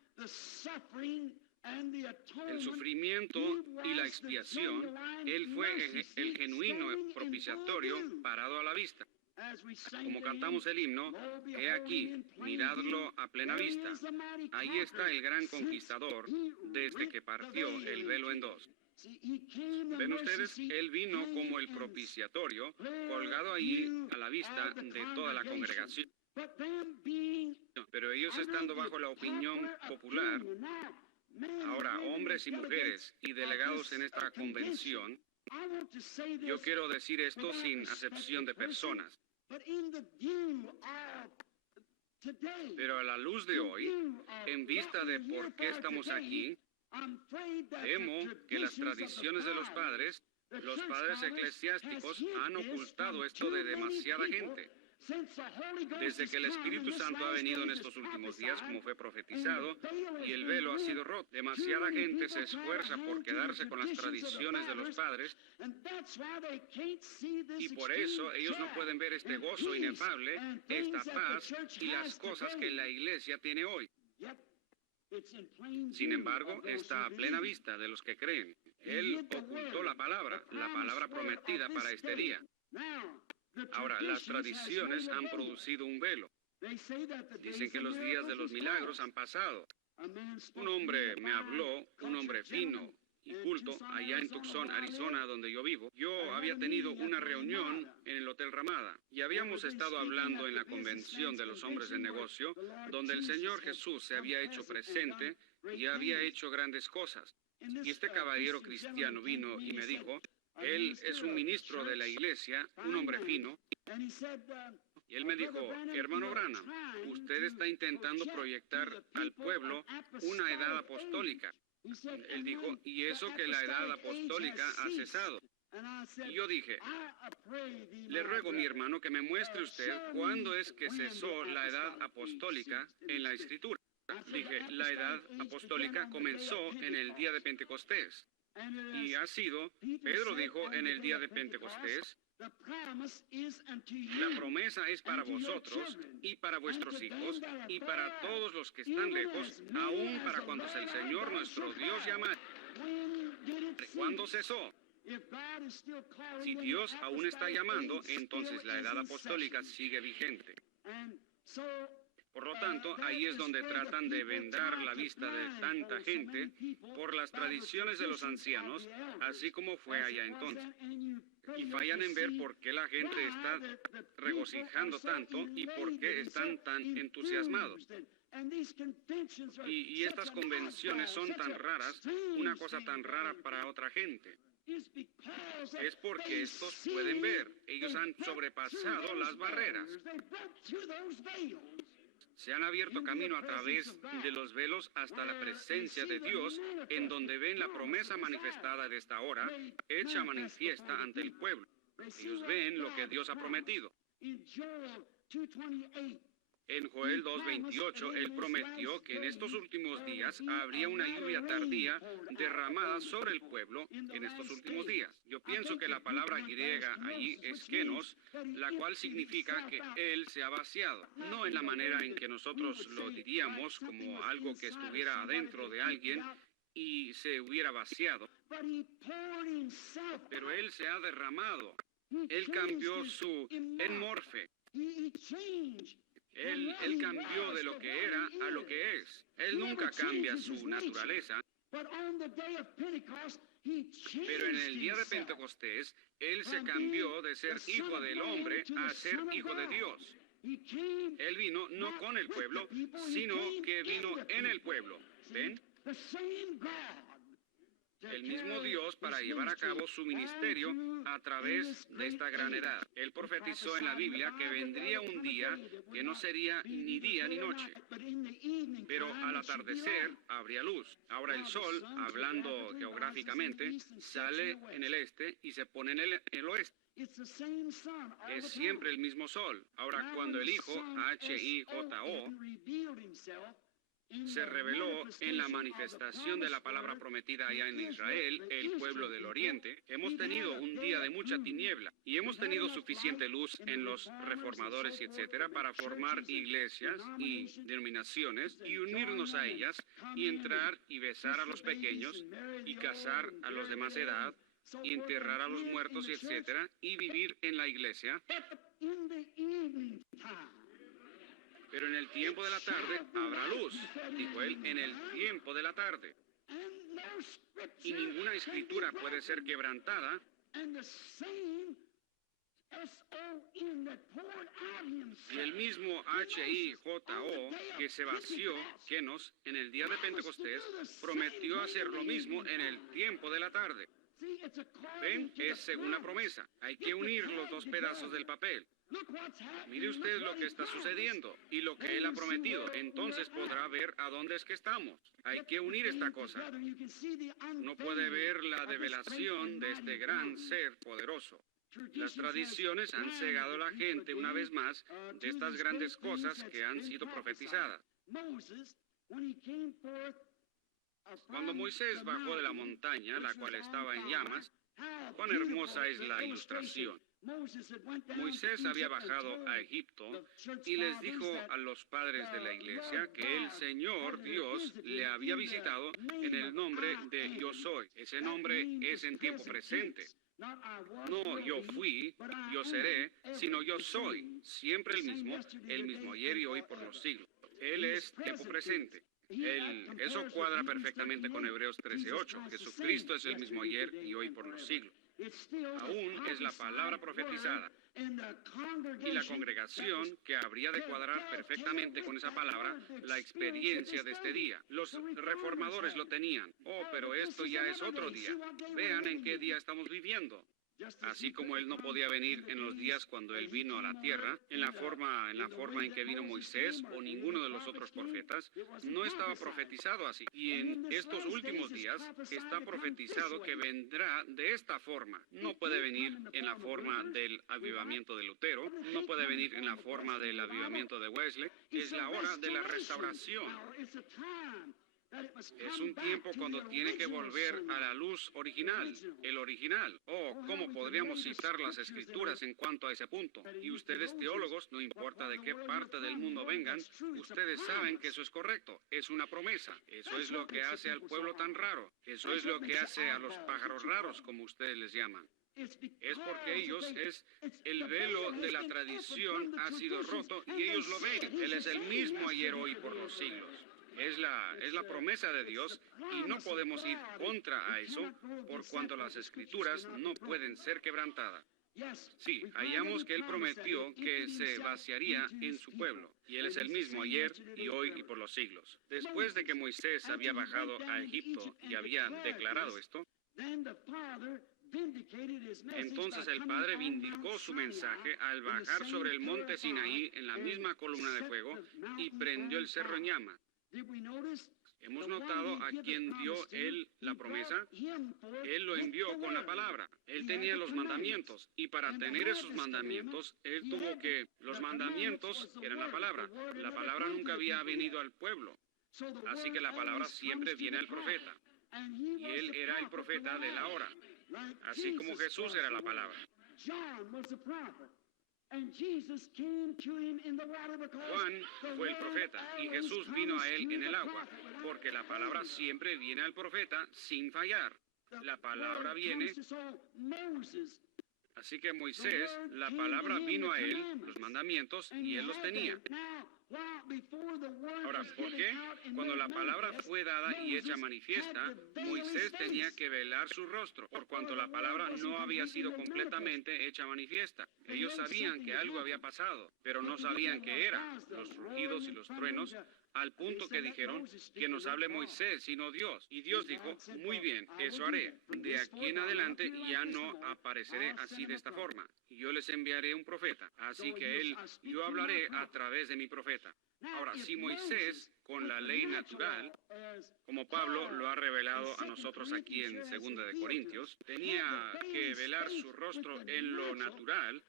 El sufrimiento y la expiación, Él fue el genuino propiciatorio parado a la vista. Como cantamos el himno, he aquí, miradlo a plena vista. Ahí está el gran conquistador desde que partió el velo en dos. ¿Ven ustedes? Él vino como el propiciatorio, colgado ahí a la vista de toda la congregación. Pero ellos estando bajo la opinión popular, ahora hombres y mujeres y delegados en esta convención, yo quiero decir esto sin acepción de personas. Pero a la luz de hoy, en vista de por qué estamos aquí, temo que las tradiciones de los padres eclesiásticos han ocultado esto de demasiada gente. Desde que el Espíritu Santo ha venido en estos últimos días, como fue profetizado, y el velo ha sido roto, demasiada gente se esfuerza por quedarse con las tradiciones de los padres, y por eso ellos no pueden ver este gozo inefable, esta paz y las cosas que la iglesia tiene hoy. Sin embargo, está a plena vista de los que creen. Él ocultó la palabra prometida para este día. Ahora, las tradiciones han producido un velo. Dicen que los días de los milagros han pasado. Un hombre me habló, un hombre fino y culto, allá en Tucson, Arizona, donde yo vivo. Yo había tenido una reunión en el Hotel Ramada y habíamos estado hablando en la convención de los hombres de negocio, donde el Señor Jesús se había hecho presente y había hecho grandes cosas. Y este caballero cristiano vino y me dijo, él es un ministro de la iglesia, un hombre fino, y él me dijo, hermano Branham, usted está intentando proyectar al pueblo una edad apostólica. Él dijo, y eso que la edad apostólica ha cesado. Y yo dije, le ruego, mi hermano, que me muestre usted cuándo es que cesó la edad apostólica en la Escritura. Dije, la edad apostólica comenzó en el día de Pentecostés. Y ha sido, Pedro dijo en el día de Pentecostés, la promesa es para vosotros y para vuestros hijos y para todos los que están lejos, aún para cuando el Señor nuestro Dios llama. ¿Cuándo cesó? Si Dios aún está llamando, entonces la edad apostólica sigue vigente. Por lo tanto, ahí es donde tratan de vendar la vista de tanta gente por las tradiciones de los ancianos, así como fue allá entonces. Y fallan en ver por qué la gente está regocijando tanto y por qué están tan entusiasmados. Y estas convenciones son tan raras, una cosa tan rara para otra gente. Es porque estos pueden ver, ellos han sobrepasado las barreras. Se han abierto camino a través de los velos hasta la presencia de Dios, en donde ven la promesa manifestada de esta hora, hecha manifiesta ante el pueblo. Ellos ven lo que Dios ha prometido. En Joel 2:28, Él prometió que en estos últimos días habría una lluvia tardía derramada sobre el pueblo en estos últimos días. Yo pienso que la palabra griega allí es kenos, la cual significa que Él se ha vaciado. No en la manera en que nosotros lo diríamos, como algo que estuviera adentro de alguien y se hubiera vaciado. Pero Él se ha derramado. Él cambió su enmorfe. Él cambió de lo que era a lo que es. Él nunca cambia su naturaleza. Pero en el día de Pentecostés, Él se cambió de ser hijo del hombre a ser hijo de Dios. Él vino no con el pueblo, sino que vino en el pueblo. ¿Ven? el mismo Dios para llevar a cabo su ministerio a través de esta gran edad. Él profetizó en la Biblia que vendría un día que no sería ni día ni noche, pero al atardecer habría luz. Ahora el sol, hablando geográficamente, sale en el este y se pone en el oeste. Es siempre el mismo sol. Ahora, cuando el Hijo, H-I-J-O, se reveló en la manifestación de la palabra prometida allá en Israel, el pueblo del Oriente, hemos tenido un día de mucha tiniebla y hemos tenido suficiente luz en los reformadores y etcétera para formar iglesias y denominaciones y unirnos a ellas y entrar y besar a los pequeños y casar a los de más edad y enterrar a los muertos y etcétera y vivir en la iglesia. Pero en el tiempo de la tarde habrá luz, dijo él, en el tiempo de la tarde. Y ninguna escritura puede ser quebrantada. Y el mismo H-I-J-O que se vació, Kenos, en el día de Pentecostés, prometió hacer lo mismo en el tiempo de la tarde. ¿Ven? Es según la promesa. Hay que unir los dos pedazos del papel. Mire usted lo que está sucediendo y lo que Él ha prometido. Entonces podrá ver a dónde es que estamos. Hay que unir esta cosa. No puede ver la develación de este gran ser poderoso. Las tradiciones han cegado a la gente una vez más de estas grandes cosas que han sido profetizadas. Cuando Moisés bajó de la montaña, la cual estaba en llamas, cuán hermosa es la ilustración. Moisés había bajado a Egipto y les dijo a los padres de la iglesia que el Señor Dios le había visitado en el nombre de Yo Soy. Ese nombre es en tiempo presente. No yo fui, yo seré, sino yo soy, siempre el mismo ayer y hoy por los siglos. Él es tiempo presente. Eso cuadra perfectamente con Hebreos 13:8. Jesucristo es el mismo ayer y hoy por los siglos. Aún es la palabra profetizada. Y la congregación, que habría de cuadrar perfectamente con esa palabra, la experiencia de este día. Los reformadores lo tenían. Oh, pero esto ya es otro día. Vean en qué día estamos viviendo. Así como Él no podía venir en los días cuando Él vino a la tierra, en la forma en que vino Moisés o ninguno de los otros profetas, no estaba profetizado así. Y en estos últimos días está profetizado que vendrá de esta forma. No puede venir en la forma del avivamiento de Lutero, no puede venir en la forma del avivamiento de Wesley. Es la hora de la restauración. Es un tiempo cuando tiene que volver a la luz original, el original. Oh, ¿cómo podríamos citar las escrituras en cuanto a ese punto? Y ustedes teólogos, no importa de qué parte del mundo vengan, ustedes saben que eso es correcto, es una promesa. Eso es lo que hace al pueblo tan raro. Eso es lo que hace a los pájaros raros, como ustedes les llaman. Es porque el velo de la tradición ha sido roto y ellos lo ven. Él es el mismo ayer, hoy, por los siglos. Es la promesa de Dios y no podemos ir contra a eso por cuanto las escrituras no pueden ser quebrantadas. Sí, hallamos que Él prometió que se vaciaría en su pueblo y Él es el mismo ayer y hoy y por los siglos. Después de que Moisés había bajado a Egipto y había declarado esto, entonces el Padre vindicó su mensaje al bajar sobre el monte Sinaí en la misma columna de fuego y prendió el cerro en llamas. Hemos notado a quien dio Él la promesa. Él lo envió con la palabra. Él tenía los mandamientos y para tener esos mandamientos, Él tuvo que... Los mandamientos eran la palabra. La palabra nunca había venido al pueblo. Así que la palabra siempre viene al profeta. Y Él era el profeta de la hora. Así como Jesús era la palabra. Juan fue el profeta y Jesús vino a él en el agua, porque la palabra siempre viene al profeta sin fallar. La palabra viene. Así que Moisés, la palabra vino a él, los mandamientos, y él los tenía. Ahora, ¿por qué? Cuando la palabra fue dada y hecha manifiesta, Moisés tenía que velar su rostro, por cuanto la palabra no había sido completamente hecha manifiesta. Ellos sabían que algo había pasado, pero no sabían qué era. Los rugidos y los truenos al punto que dijeron que nos hable Moisés y no Dios. Y Dios dijo, muy bien, eso haré. De aquí en adelante ya no apareceré así de esta forma. Yo les enviaré un profeta. Así que yo hablaré a través de mi profeta. Ahora, si Moisés, con la ley natural, como Pablo lo ha revelado a nosotros aquí en 2 de Corintios, tenía que velar su rostro en lo natural,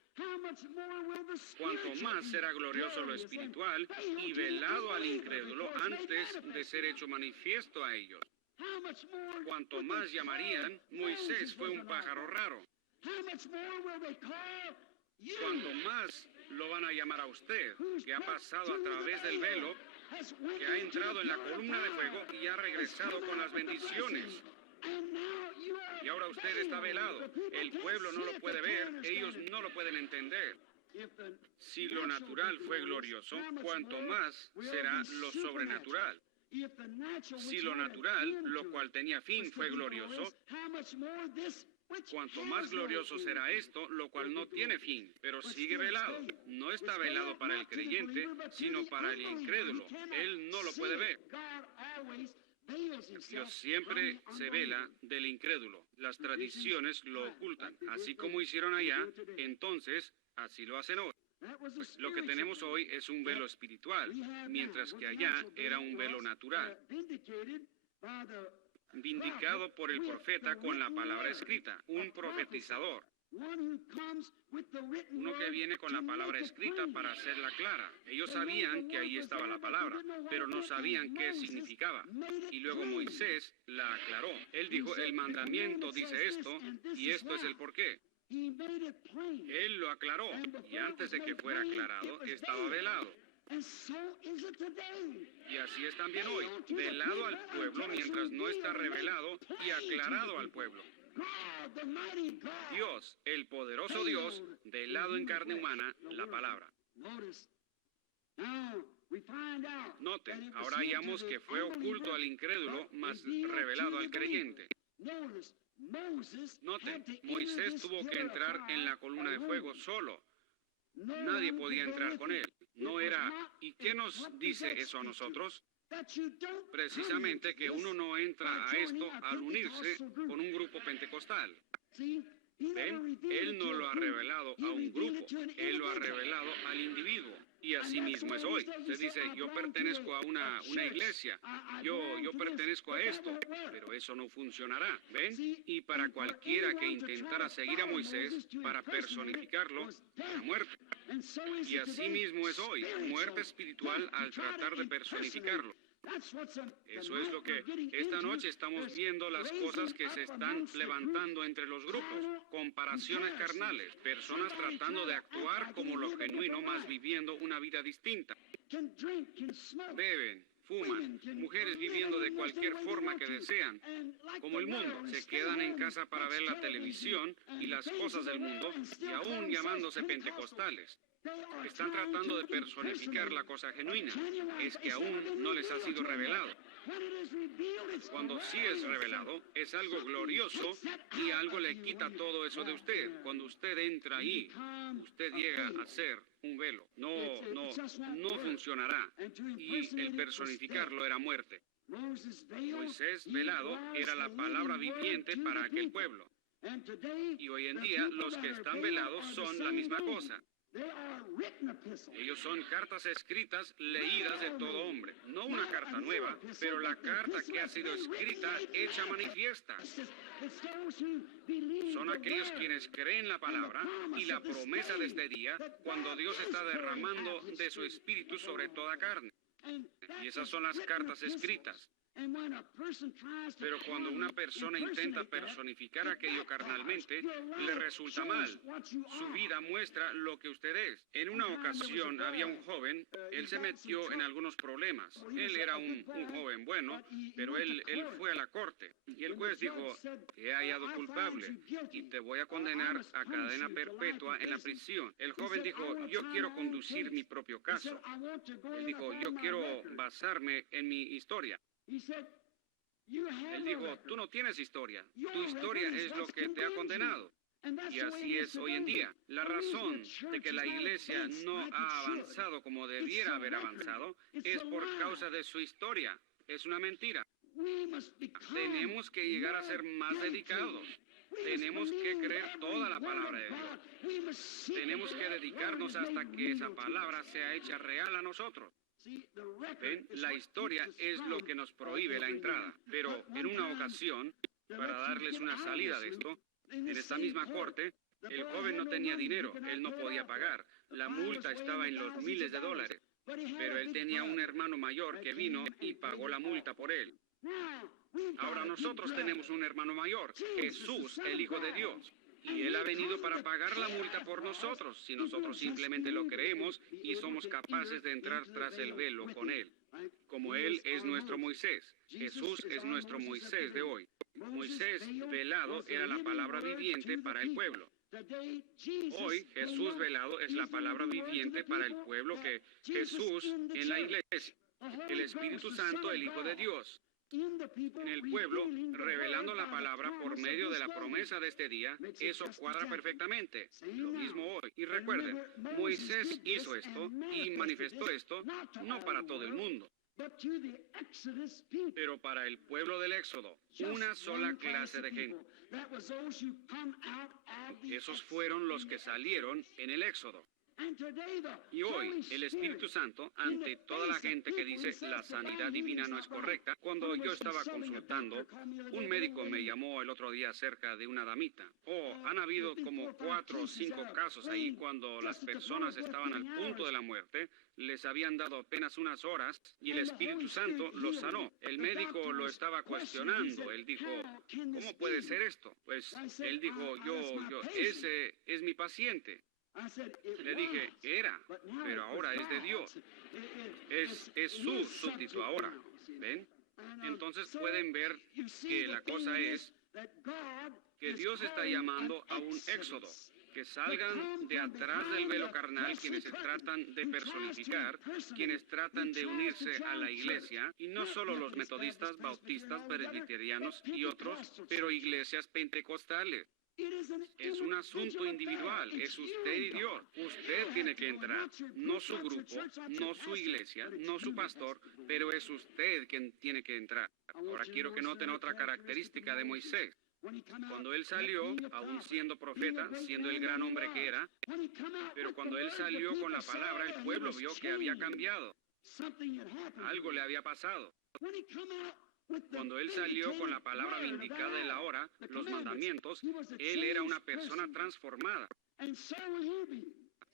cuanto más será glorioso lo espiritual y velado al incrédulo antes de ser hecho manifiesto a ellos. Cuanto más llamarían, Moisés fue un pájaro raro. Cuanto más lo van a llamar a usted, que ha pasado a través del velo, que ha entrado en la columna de fuego y ha regresado con las bendiciones. Y ahora usted está velado. El pueblo no lo puede ver, ellos no lo pueden entender. Si lo natural fue glorioso, cuanto más será lo sobrenatural. Si lo natural, lo cual tenía fin, fue glorioso, cuanto más glorioso será esto, lo cual no tiene fin, pero sigue velado. No está velado para el creyente, sino para el incrédulo. Él no lo puede ver. Dios siempre se vela del incrédulo. Las tradiciones lo ocultan. Así como hicieron allá, entonces, así lo hacen hoy. Pues lo que tenemos hoy es un velo espiritual, mientras que allá era un velo natural, vindicado por el profeta con la palabra escrita, un profetizador. Uno que viene con la palabra escrita para hacerla clara. Ellos sabían que ahí estaba la palabra, pero no sabían qué significaba. Y luego Moisés la aclaró. Él dijo, el mandamiento dice esto, y esto es el porqué. Él lo aclaró, y antes de que fuera aclarado, estaba velado. Y así es también hoy, velado al pueblo mientras no está revelado y aclarado al pueblo. Dios, el poderoso Dios, velado en carne humana, la palabra. Note, ahora hallamos que fue oculto al incrédulo, mas revelado al creyente. Note, Moisés tuvo que entrar en la columna de fuego solo. Nadie podía entrar con él. No era. ¿Y qué nos dice eso a nosotros? Precisamente que uno no entra a esto al unirse con un grupo pentecostal. ¿Ven? Él no lo ha revelado a un grupo, Él lo ha revelado al individuo. Y así mismo es hoy. Se dice, yo pertenezco a una iglesia, yo pertenezco a esto, pero eso no funcionará, ¿ven? Y para cualquiera que intentara seguir a Moisés, para personificarlo, era muerte. Y así mismo es hoy, muerte espiritual al tratar de personificarlo. Eso es lo que esta noche estamos viendo, las cosas que se están levantando entre los grupos, comparaciones carnales, personas tratando de actuar como lo genuino, más viviendo una vida distinta. Beben, fuman, mujeres viviendo de cualquier forma que desean, como el mundo. Se quedan en casa para ver la televisión y las cosas del mundo, y aún llamándose pentecostales. Están tratando de personificar la cosa genuina. Es que aún no les ha sido revelado. Cuando sí es revelado, es algo glorioso y algo le quita todo eso de usted. Cuando usted entra ahí, usted llega a ser un velo. No funcionará. Y el personificarlo era muerte. Moisés velado era la palabra viviente para aquel pueblo. Y hoy en día los que están velados son la misma cosa. Ellos son cartas escritas, leídas de todo hombre. No una carta nueva, pero la carta que ha sido escrita, hecha manifiesta. Son aquellos quienes creen la palabra y la promesa de este día, cuando Dios está derramando de su espíritu sobre toda carne. Y esas son las cartas escritas. Pero cuando una persona intenta personificar aquello carnalmente, le resulta mal. Su vida muestra lo que usted es. En una ocasión había un joven, él se metió en algunos problemas. Él era un joven bueno, pero él fue a la corte. Y el juez dijo, te he hallado culpable y te voy a condenar a cadena perpetua en la prisión. El joven dijo, yo quiero conducir mi propio caso. Él dijo, yo quiero basarme en mi historia. Él dijo, tú no tienes historia. Tu historia es lo que te ha condenado. Y así es hoy en día. La razón de que la iglesia no ha avanzado como debiera haber avanzado es por causa de su historia. Es una mentira. Tenemos que llegar a ser más dedicados. Tenemos que creer toda la palabra de Dios. Tenemos que dedicarnos hasta que esa palabra sea hecha real a nosotros. ¿Ven? La historia es lo que nos prohíbe la entrada. Pero en una ocasión, para darles una salida de esto, en esta misma corte, el joven no tenía dinero, él no podía pagar. La multa estaba en los miles de dólares. Pero él tenía un hermano mayor que vino y pagó la multa por él. Ahora nosotros tenemos un hermano mayor, Jesús, el Hijo de Dios. Y Él ha venido para pagar la multa por nosotros, si nosotros simplemente lo creemos y somos capaces de entrar tras el velo con Él. Como Él es nuestro Moisés, Jesús es nuestro Moisés de hoy. Moisés velado era la palabra viviente para el pueblo. Hoy Jesús velado es la palabra viviente para el pueblo que Jesús en la iglesia, el Espíritu Santo, el Hijo de Dios. En el pueblo, revelando la palabra por medio de la promesa de este día, eso cuadra perfectamente. Lo mismo hoy. Y recuerden, Moisés hizo esto y manifestó esto no para todo el mundo, pero para el pueblo del Éxodo, una sola clase de gente. Esos fueron los que salieron en el Éxodo. Y hoy, el Espíritu Santo, ante toda la gente que dice la sanidad divina no es correcta, cuando yo estaba consultando, un médico me llamó el otro día acerca de una damita. Han habido como 4 o 5 casos ahí cuando las personas estaban al punto de la muerte, les habían dado apenas unas horas y el Espíritu Santo los sanó. El médico lo estaba cuestionando. Él dijo, ¿cómo puede ser esto? Pues él dijo, ese es mi paciente. Le dije, era, pero ahora es de Dios. Es su súbdito ahora. ¿Ven? Entonces pueden ver que la cosa es que Dios está llamando a un éxodo. Que salgan de atrás del velo carnal quienes se tratan de personificar, quienes tratan de unirse a la iglesia, y no solo los metodistas, bautistas, presbiterianos y otros, pero iglesias pentecostales. Es un asunto individual, es usted y Dios. Usted tiene que entrar, no su grupo, no su iglesia, no su pastor, pero es usted quien tiene que entrar. Ahora quiero que noten otra característica de Moisés. Cuando él salió, aún siendo profeta, siendo el gran hombre que era, pero cuando él salió con la palabra, el pueblo vio que había cambiado. Algo le había pasado. Cuando él salió con la palabra vindicada de la hora, los mandamientos, él era una persona transformada.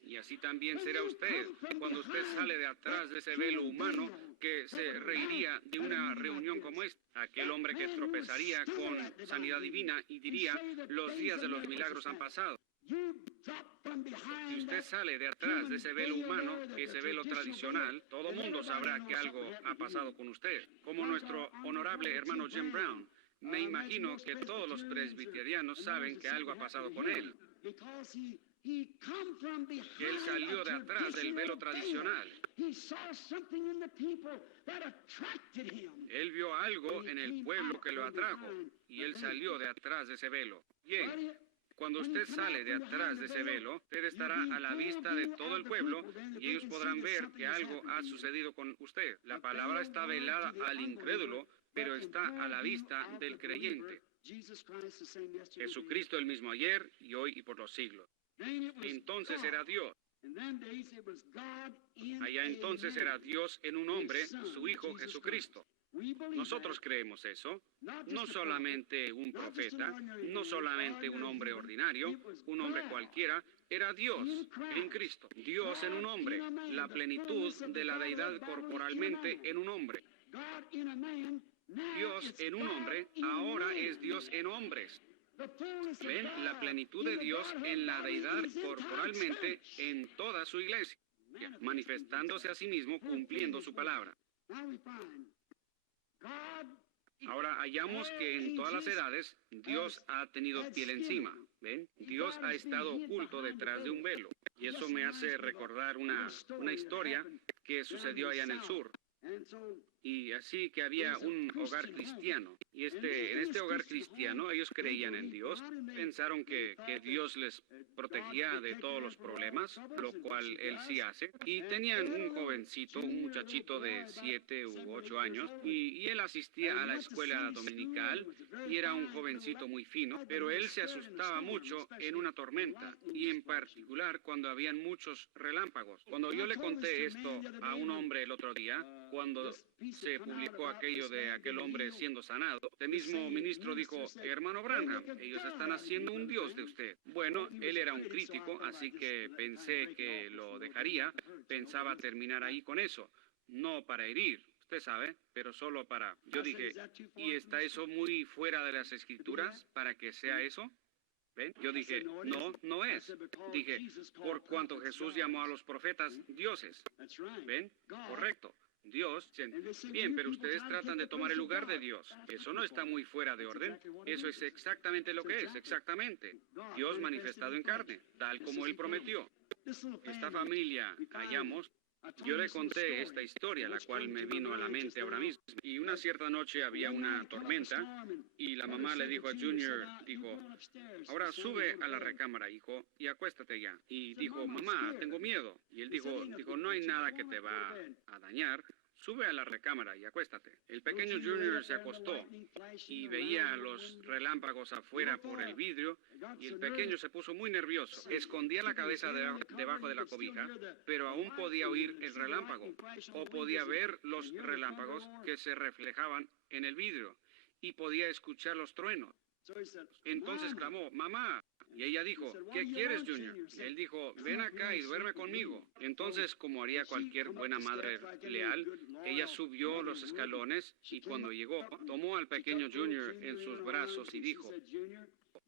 Y así también será usted, cuando usted sale de atrás de ese velo humano que se reiría de una reunión como esta. Aquel hombre que tropezaría con sanidad divina y diría, los días de los milagros han pasado. Si usted sale de atrás de ese velo humano, ese velo tradicional, todo mundo sabrá que algo ha pasado con usted. Como nuestro honorable hermano Jim Brown, me imagino que todos los presbiterianos saben que algo ha pasado con él. Él salió de atrás del velo tradicional. Él vio algo en el pueblo que lo atrajo, y él salió de atrás de ese velo. Bien. Cuando usted sale de atrás de ese velo, usted estará a la vista de todo el pueblo y ellos podrán ver que algo ha sucedido con usted. La palabra está velada al incrédulo, pero está a la vista del creyente. Jesucristo el mismo ayer y hoy y por los siglos. Entonces era Dios. Allá entonces era Dios en un hombre, su Hijo Jesucristo. Nosotros creemos eso, no solamente un profeta, no solamente un hombre ordinario, un hombre cualquiera, era Dios en Cristo, Dios en un hombre, la plenitud de la deidad corporalmente en un hombre. Dios en un hombre, ahora es Dios en hombres. Ven la plenitud de Dios en la deidad corporalmente en toda su iglesia, manifestándose a sí mismo, cumpliendo su palabra. Ahora hallamos que en todas las edades Dios ha tenido piel encima. ¿Ven? Dios ha estado oculto detrás de un velo. Y eso me hace recordar una historia que sucedió allá en el sur. Y así que había un hogar cristiano. Y en este hogar cristiano ellos creían en Dios, pensaron que Dios les protegía de todos los problemas, lo cual Él sí hace. Y tenían un jovencito, un muchachito de 7 u 8 años, y él asistía a la escuela dominical, y era un jovencito muy fino, pero él se asustaba mucho en una tormenta, y en particular cuando habían muchos relámpagos. Cuando yo le conté esto a un hombre el otro día, cuando se publicó aquello de aquel hombre siendo sanado, este mismo ministro dijo: hermano Branham, ellos están haciendo un Dios de usted. Bueno, él era un crítico, así que pensé que lo dejaría, pensaba terminar ahí con eso, no para herir, usted sabe, pero solo para... Yo dije: ¿y está eso muy fuera de las escrituras para que sea eso? ¿Ven? Yo dije: no, no es. Dije: por cuanto Jesús llamó a los profetas dioses. ¿Ven? Correcto. Dios, bien, pero ustedes tratan de tomar el lugar de Dios. Eso no está muy fuera de orden. Eso es exactamente lo que es, exactamente. Dios manifestado en carne, tal como Él prometió. Esta familia, hallamos, yo le conté esta historia, la cual me vino a la mente ahora mismo. Y una cierta noche había una tormenta, y la mamá le dijo a Junior, dijo: ahora sube a la recámara, hijo, y acuéstate ya. Y dijo: mamá, tengo miedo. Y él dijo, no hay nada que te va a dañar. Sube a la recámara y acuéstate. El pequeño Junior se acostó y veía los relámpagos afuera por el vidrio, y el pequeño se puso muy nervioso. Escondía la cabeza debajo de la cobija, pero aún podía oír el relámpago, o podía ver los relámpagos que se reflejaban en el vidrio, y podía escuchar los truenos. Entonces clamó: mamá. Y ella dijo: ¿qué quieres, Junior? Y él dijo: ven acá y duerme conmigo. Entonces, como haría cualquier buena madre leal, ella subió los escalones, y cuando llegó, tomó al pequeño Junior en sus brazos y dijo: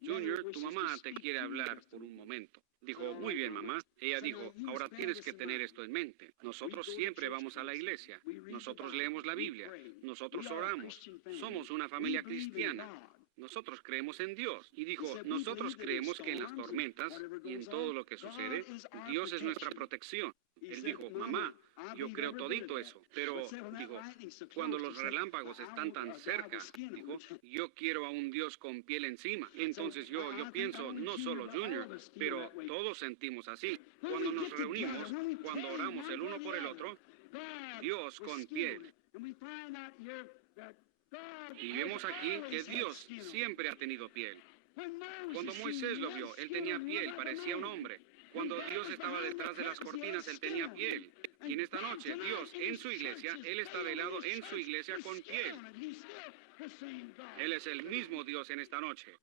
Junior, tu mamá te quiere hablar por un momento. Dijo: muy bien, mamá. Ella dijo: ahora tienes que tener esto en mente. Nosotros siempre vamos a la iglesia. Nosotros leemos la Biblia. Nosotros oramos. Somos una familia cristiana. Nosotros creemos en Dios. Y dijo: nosotros creemos que en las tormentas y en todo lo que sucede, Dios es nuestra protección. Él dijo: mamá, yo creo todito eso. Pero, dijo, cuando los relámpagos están tan cerca, dijo, yo quiero a un Dios con piel encima. Entonces yo pienso, no solo Junior, pero todos sentimos así. Cuando nos reunimos, cuando oramos el uno por el otro, Dios con piel. Y vemos aquí que Dios siempre ha tenido piel. Cuando Moisés lo vio, él tenía piel, parecía un hombre. Cuando Dios estaba detrás de las cortinas, él tenía piel. Y en esta noche, Dios en su iglesia, Él está velado en su iglesia con piel. Él es el mismo Dios en esta noche.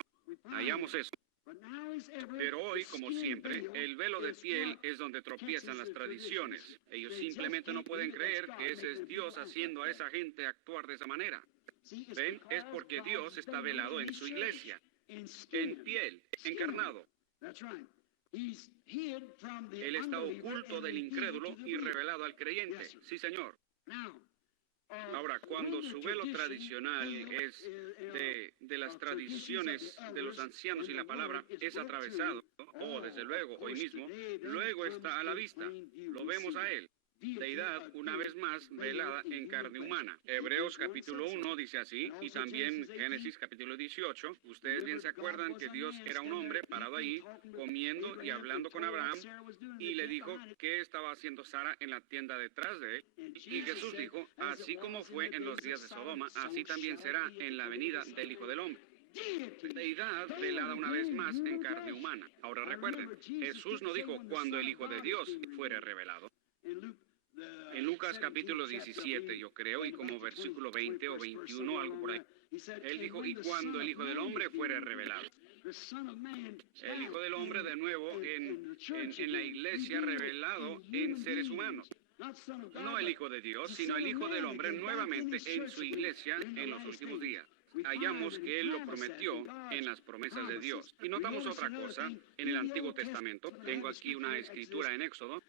Hallamos eso. Pero hoy, como siempre, el velo de piel es donde tropiezan las tradiciones. Ellos simplemente no pueden creer que ese es Dios haciendo a esa gente actuar de esa manera. ¿Ven? Es porque Dios está velado en su iglesia, en piel, encarnado. Él está oculto del incrédulo y revelado al creyente. Sí, Señor. Ahora, cuando su velo tradicional es de las tradiciones de los ancianos y la palabra es atravesado, desde luego, hoy mismo, luego está a la vista. Lo vemos a Él. Deidad, una vez más, velada en carne humana. Hebreos capítulo 1 dice así, y también Génesis capítulo 18. Ustedes bien se acuerdan que Dios era un hombre parado ahí, comiendo y hablando con Abraham, y le dijo qué estaba haciendo Sara en la tienda detrás de él. Y Jesús dijo: así como fue en los días de Sodoma, así también será en la venida del Hijo del Hombre. Deidad velada una vez más en carne humana. Ahora recuerden, Jesús no dijo cuando el Hijo de Dios fuere revelado. En Lucas capítulo 17, yo creo, y como versículo 20 o 21, algo por ahí. Él dijo: y cuando el Hijo del Hombre fuere revelado. El Hijo del Hombre de nuevo en la iglesia revelado en seres humanos. No el Hijo de Dios, sino el Hijo del Hombre nuevamente en su iglesia en los últimos días. Hallamos que Él lo prometió en las promesas de Dios. Y notamos otra cosa en el Antiguo Testamento. Tengo aquí una escritura en Éxodo,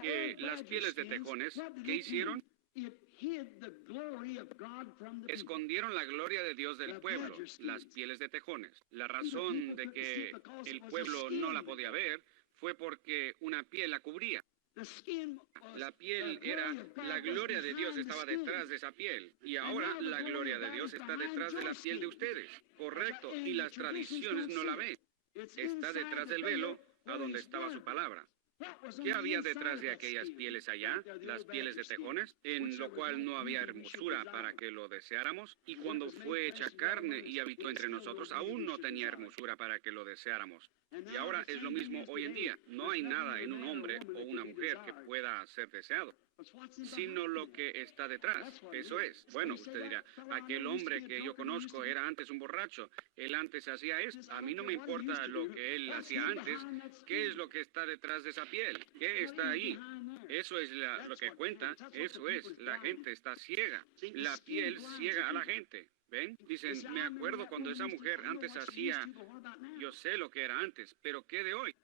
que las pieles de tejones, ¿qué hicieron? Escondieron la gloria de Dios del pueblo, las pieles de tejones. La razón de que el pueblo no la podía ver fue porque una piel la cubría. La piel era, la gloria de Dios estaba detrás de esa piel. Y ahora la gloria de Dios está detrás de la piel de ustedes. Correcto. Y las tradiciones no la ven. Está detrás del velo a donde estaba su palabra. ¿Qué había detrás de aquellas pieles allá? Las pieles de tejones, en lo cual no había hermosura para que lo deseáramos. Y cuando fue hecha carne y habitó entre nosotros, aún no tenía hermosura para que lo deseáramos. Y ahora es lo mismo hoy en día. No hay nada en un hombre o una mujer que pueda ser deseado, sino lo que está detrás. Eso es. Bueno, usted dirá, aquel hombre que yo conozco era antes un borracho. Él antes hacía esto. A mí no me importa lo que él hacía antes. ¿Qué es lo que está detrás de esa piel? ¿Qué está ahí? Eso es lo que cuenta. Eso es. La gente está ciega. La piel ciega a la gente. ¿Ven? Dicen, me acuerdo cuando esa mujer antes hacía, yo sé lo que era antes, pero ¿qué de hoy?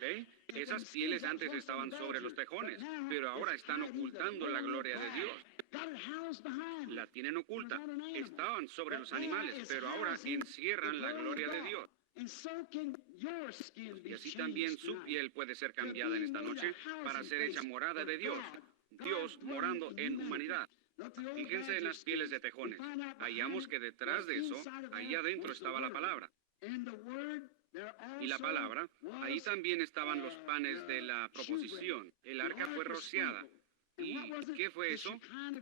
¿Ven? Esas pieles antes estaban sobre los tejones, pero ahora están ocultando la gloria de Dios. La tienen oculta. Estaban sobre los animales, pero ahora encierran la gloria de Dios. Y así también su piel puede ser cambiada en esta noche para ser hecha morada de Dios. Dios morando en humanidad. Fíjense en las pieles de tejones. Hallamos que detrás de eso, ahí adentro estaba la palabra. Y la palabra, ahí también estaban los panes de la proposición. El arca fue rociada. ¿Y qué fue eso?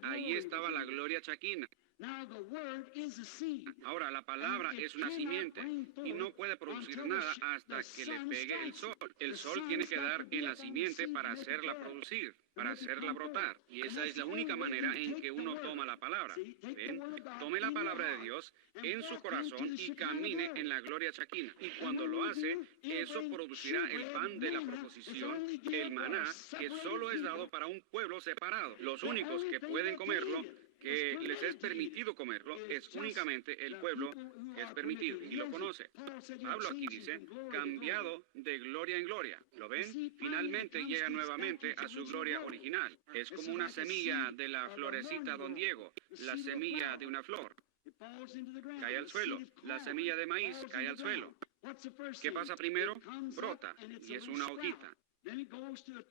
Ahí estaba la gloria chaquina. Ahora, la palabra es una simiente y no puede producir nada hasta que le pegue el sol. El sol tiene que dar en la simiente para hacerla producir, para hacerla brotar. Y esa es la única manera en que uno toma la palabra. ¿Ven? Tome la palabra de Dios en su corazón y camine en la gloria chaquina. Y cuando lo hace, eso producirá el pan de la proposición, el maná, que solo es dado para un pueblo separado. Los únicos que pueden comerlo, que les es permitido comerlo, es únicamente el pueblo que es permitido y lo conoce. Pablo aquí dice, cambiado de gloria en gloria. ¿Lo ven? Finalmente llega nuevamente a su gloria original. Es como una semilla de la florecita Don Diego, la semilla de una flor. Cae al suelo. La semilla de maíz cae al suelo. ¿Qué pasa primero? Brota y es una hojita.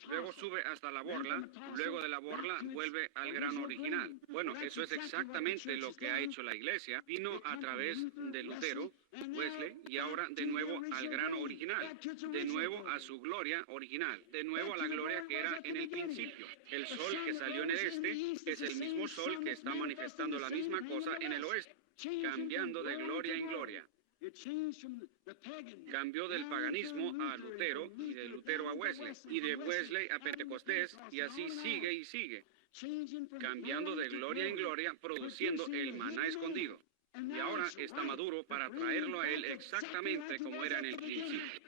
Luego sube hasta la borla, luego de la borla vuelve al grano original. Bueno, eso es exactamente lo que ha hecho la iglesia. Vino a través de Lutero, Wesley, y ahora de nuevo al grano original, de nuevo a su gloria original, de nuevo a la gloria que era en el principio. El sol que salió en el este es el mismo sol que está manifestando la misma cosa en el oeste, cambiando de gloria en gloria. Cambió del paganismo a Lutero y de Lutero a Wesley y de Wesley a Pentecostés y así sigue y sigue, cambiando de gloria en gloria, produciendo el maná escondido. Y ahora está maduro para traerlo a él exactamente como era en el principio.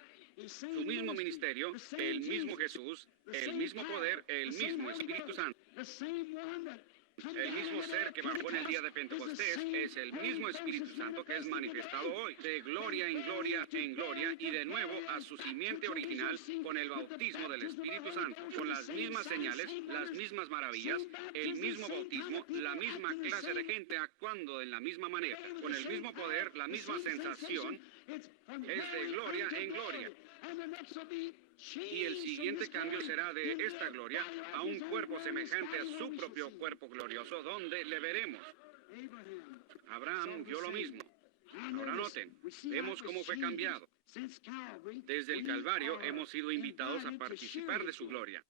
Su mismo ministerio, el mismo Jesús, el mismo poder, el mismo Espíritu Santo. El mismo ser que bajó en el día de Pentecostés es el mismo Espíritu Santo que es manifestado hoy, de gloria en gloria en gloria y de nuevo a su simiente original con el bautismo del Espíritu Santo, con las mismas señales, las mismas maravillas, el mismo bautismo, la misma clase de gente actuando en la misma manera, con el mismo poder, la misma sensación, es de gloria en gloria. Y el siguiente cambio será de esta gloria a un cuerpo semejante a su propio cuerpo glorioso, donde le veremos. Abraham vio lo mismo. Ahora noten, vemos cómo fue cambiado. Desde el Calvario hemos sido invitados a participar de su gloria.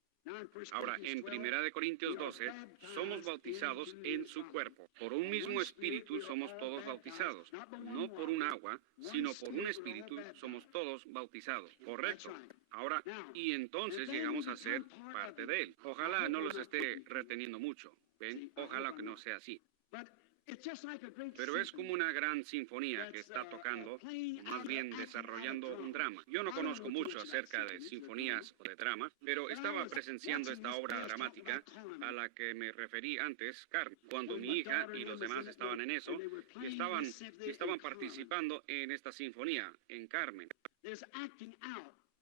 Ahora, en 1 Corintios 12, somos bautizados en su cuerpo. Por un mismo espíritu somos todos bautizados. No por un agua, sino por un espíritu somos todos bautizados. Correcto. Ahora, y entonces llegamos a ser parte de él. Ojalá no los esté reteniendo mucho. ¿Ven? Ojalá que no sea así. Pero es como una gran sinfonía que está tocando, más bien desarrollando un drama. Yo no conozco mucho acerca de sinfonías o de dramas, pero estaba presenciando esta obra dramática a la que me referí antes, Carmen, cuando mi hija y los demás estaban en eso y estaban participando en esta sinfonía, en Carmen.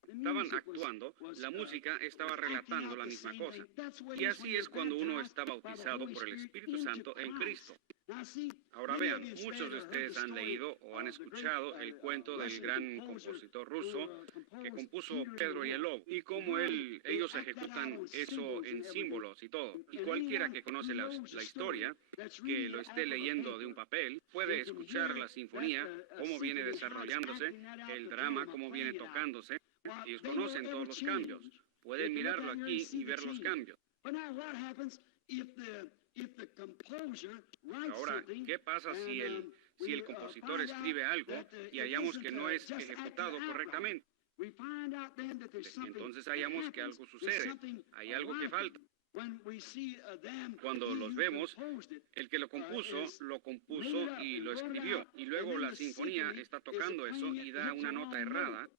Estaban actuando, la música estaba relatando la misma cosa. Y así es cuando uno está bautizado por el Espíritu Santo en Cristo. Ahora vean, muchos de ustedes han leído o han escuchado el cuento del gran compositor ruso que compuso Pedro y el Lobo, y cómo ellos ejecutan eso en símbolos y todo. Y cualquiera que conoce la historia, que lo esté leyendo de un papel, puede escuchar la sinfonía, cómo viene desarrollándose, el drama, cómo viene tocándose. Ellos conocen todos los cambios. Pueden mirarlo aquí y ver los cambios. Ahora, ¿qué pasa si el compositor escribe algo y hallamos que no es ejecutado correctamente? Entonces hallamos que algo sucede, hay algo que falta. Cuando los vemos, el que lo compuso y lo escribió, y luego la sinfonía está tocando eso y da una nota errada.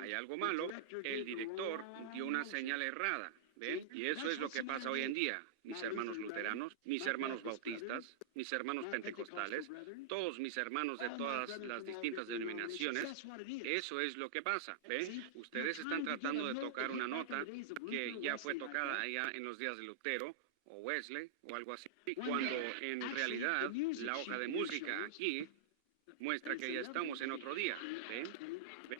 Hay algo malo, el director dio una señal errada. ¿Ve? Y eso es lo que pasa hoy en día, mis hermanos luteranos, mis hermanos bautistas, mis hermanos pentecostales, todos mis hermanos de todas las distintas denominaciones. Eso es lo que pasa, ¿ve? Ustedes están tratando de tocar una nota que ya fue tocada allá en los días de Lutero, o Wesley, o algo así, cuando en realidad la hoja de música aquí muestra que ya estamos en otro día, ¿ve? ¿Ve?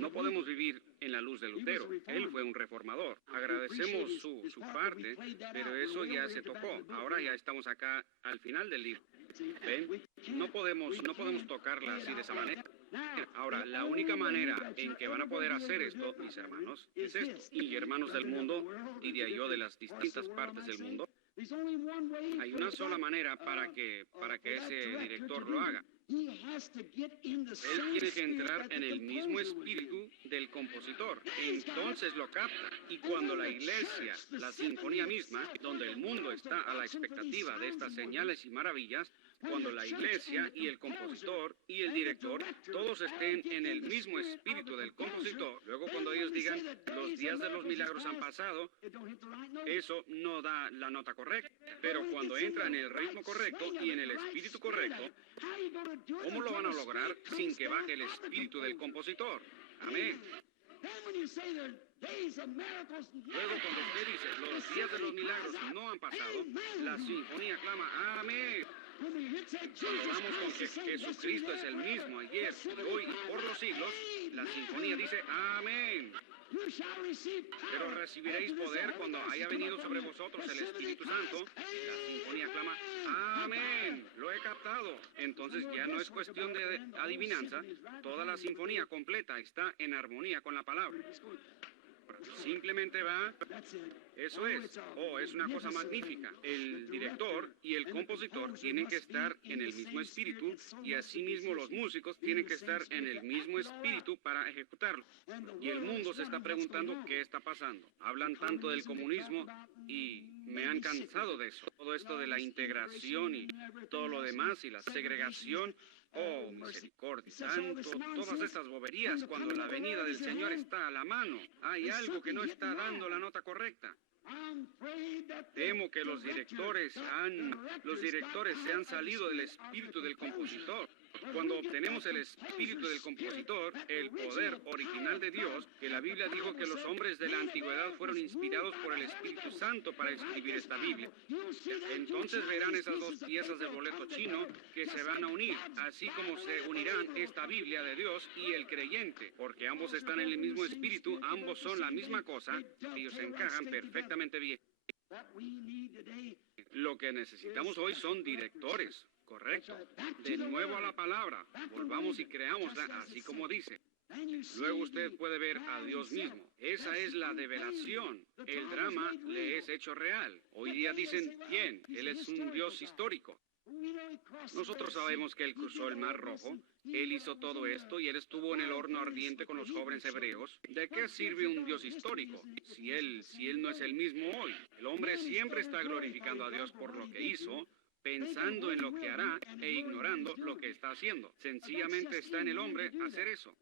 No podemos vivir en la luz de Lutero. Él fue un reformador. Agradecemos su parte, pero eso ya se tocó. Ahora ya estamos acá al final del libro. ¿Ven? No podemos tocarla así de esa manera. Ahora, la única manera en que van a poder hacer esto, mis hermanos, es esto. Y hermanos del mundo, diría yo, de las distintas partes del mundo, hay una sola manera para que ese director lo haga. Él tiene que entrar en el mismo espíritu del compositor. Entonces lo capta. Y cuando la iglesia, la sinfonía misma, donde el mundo está a la expectativa de estas señales y maravillas, cuando la iglesia y el compositor y el director todos estén en el mismo espíritu del compositor, luego cuando ellos digan los días de los milagros han pasado, eso no da la nota correcta. Pero cuando entra en el ritmo correcto y en el espíritu correcto, ¿cómo lo van a lograr sin que baje el espíritu del compositor? Amén. Luego cuando usted dice los días de los milagros no han pasado, la sinfonía clama amén. Cuando vamos con que Jesucristo es el mismo ayer, hoy y por los siglos, la sinfonía dice amén. Pero recibiréis poder cuando haya venido sobre vosotros el Espíritu Santo. La sinfonía clama amén. Lo he captado. Entonces ya no es cuestión de adivinanza. Toda la sinfonía completa está en armonía con la palabra. Simplemente va, eso es, es una cosa magnífica. El director y el compositor tienen que estar en el mismo espíritu y asimismo los músicos tienen que estar en el mismo espíritu para ejecutarlo. Y el mundo se está preguntando qué está pasando. Hablan tanto del comunismo y me han cansado de eso. Todo esto de la integración y todo lo demás y la segregación. Oh, misericordia, tanto, todas estas boberías cuando la venida del Señor está a la mano. Hay algo que no está dando la nota correcta. Temo que los directores se han salido del espíritu del compositor. Cuando obtenemos el espíritu del compositor, el poder original de Dios, que la Biblia dijo que los hombres de la antigüedad fueron inspirados por el Espíritu Santo para escribir esta Biblia. Entonces verán esas dos piezas del boleto chino que se van a unir, así como se unirán esta Biblia de Dios y el creyente, porque ambos están en el mismo espíritu, ambos son la misma cosa, ellos encajan perfectamente bien. Lo que necesitamos hoy son directores. Correcto. De nuevo a la palabra. Volvamos y creámosla así como dice. Luego usted puede ver a Dios mismo. Esa es la develación. El drama le es hecho real. Hoy día dicen, bien, Él es un Dios histórico. Nosotros sabemos que Él cruzó el Mar Rojo. Él hizo todo esto y Él estuvo en el horno ardiente con los jóvenes hebreos. ¿De qué sirve un Dios histórico si Él no es el mismo hoy? El hombre siempre está glorificando a Dios por lo que hizo, pensando en lo que hará e ignorando lo que está haciendo. Sencillamente está en el hombre hacer eso.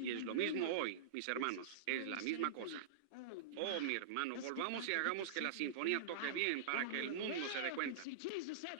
Y es lo mismo hoy, mis hermanos, es la misma cosa. Oh, mi hermano, volvamos y hagamos que la sinfonía toque bien para que el mundo se dé cuenta.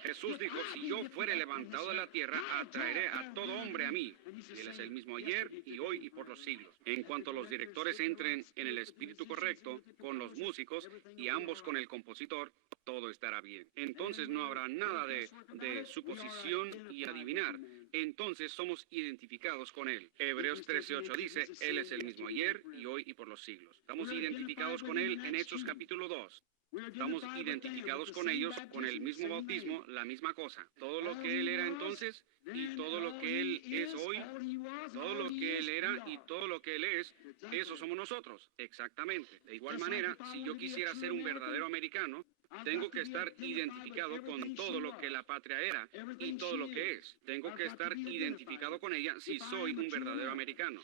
Jesús dijo, si yo fuere levantado de la tierra, atraeré a todo hombre a mí. Él es el mismo ayer y hoy y por los siglos. En cuanto los directores entren en el espíritu correcto, con los músicos y ambos con el compositor, todo estará bien. Entonces no habrá nada de suposición y adivinar. Entonces somos identificados con Él. Hebreos 13:8 dice, Él es el mismo ayer y hoy y por los siglos. Estamos identificados con Él en Hechos capítulo 2. Estamos identificados con ellos, con el mismo bautismo, la misma cosa. Todo lo que Él era entonces y todo lo que Él es hoy, todo lo que Él era y todo lo que Él es, eso somos nosotros, exactamente. De igual manera, si yo quisiera ser un verdadero americano, tengo que estar identificado con todo lo que la patria era y todo lo que es. Tengo que estar identificado con ella si soy un verdadero americano.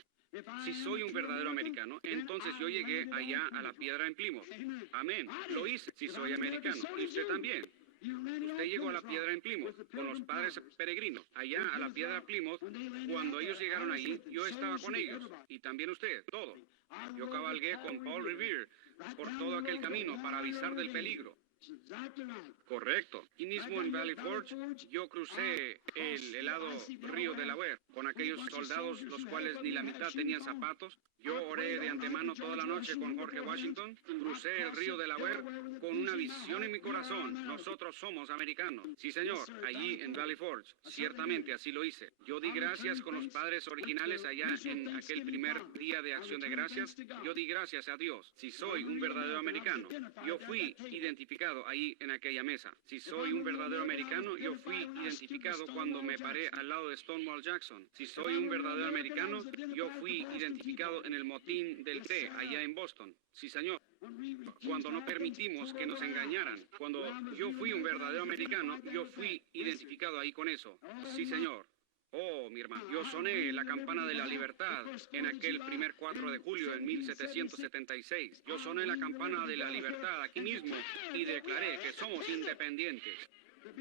Si soy un verdadero americano, entonces yo llegué allá a la piedra en Plymouth. Amén. Lo hice si soy americano. Y usted también. Usted llegó a la piedra en Plymouth con los padres peregrinos. Allá a la piedra Plymouth, cuando ellos llegaron allí, yo estaba con ellos. Y también usted, todo. Yo cabalgué con Paul Revere por todo aquel camino para avisar del peligro. Correcto. Y mismo en Valley Forge, yo crucé el helado río Delaware con aquellos soldados los cuales ni la mitad tenían zapatos. Yo oré de antemano toda la noche con Jorge Washington. Crucé el río Delaware con una visión en mi corazón. Nosotros somos americanos. Sí, señor, allí en Valley Forge. Ciertamente así lo hice. Yo di gracias con los padres originales allá en aquel primer día de acción de gracias. Yo di gracias a Dios. Si soy un verdadero americano, yo fui identificado ahí en aquella mesa. Si soy un verdadero americano, yo fui identificado cuando me paré al lado de Stonewall Jackson. Si soy un verdadero americano, yo fui identificado en el motín del té allá en Boston. Sí, señor. Cuando no permitimos que nos engañaran. Cuando yo fui un verdadero americano, yo fui identificado ahí con eso. Sí, señor. Oh, mi hermano, yo soné la campana de la libertad en aquel primer 4 de julio de 1776. Yo soné la campana de la libertad aquí mismo y declaré que somos independientes.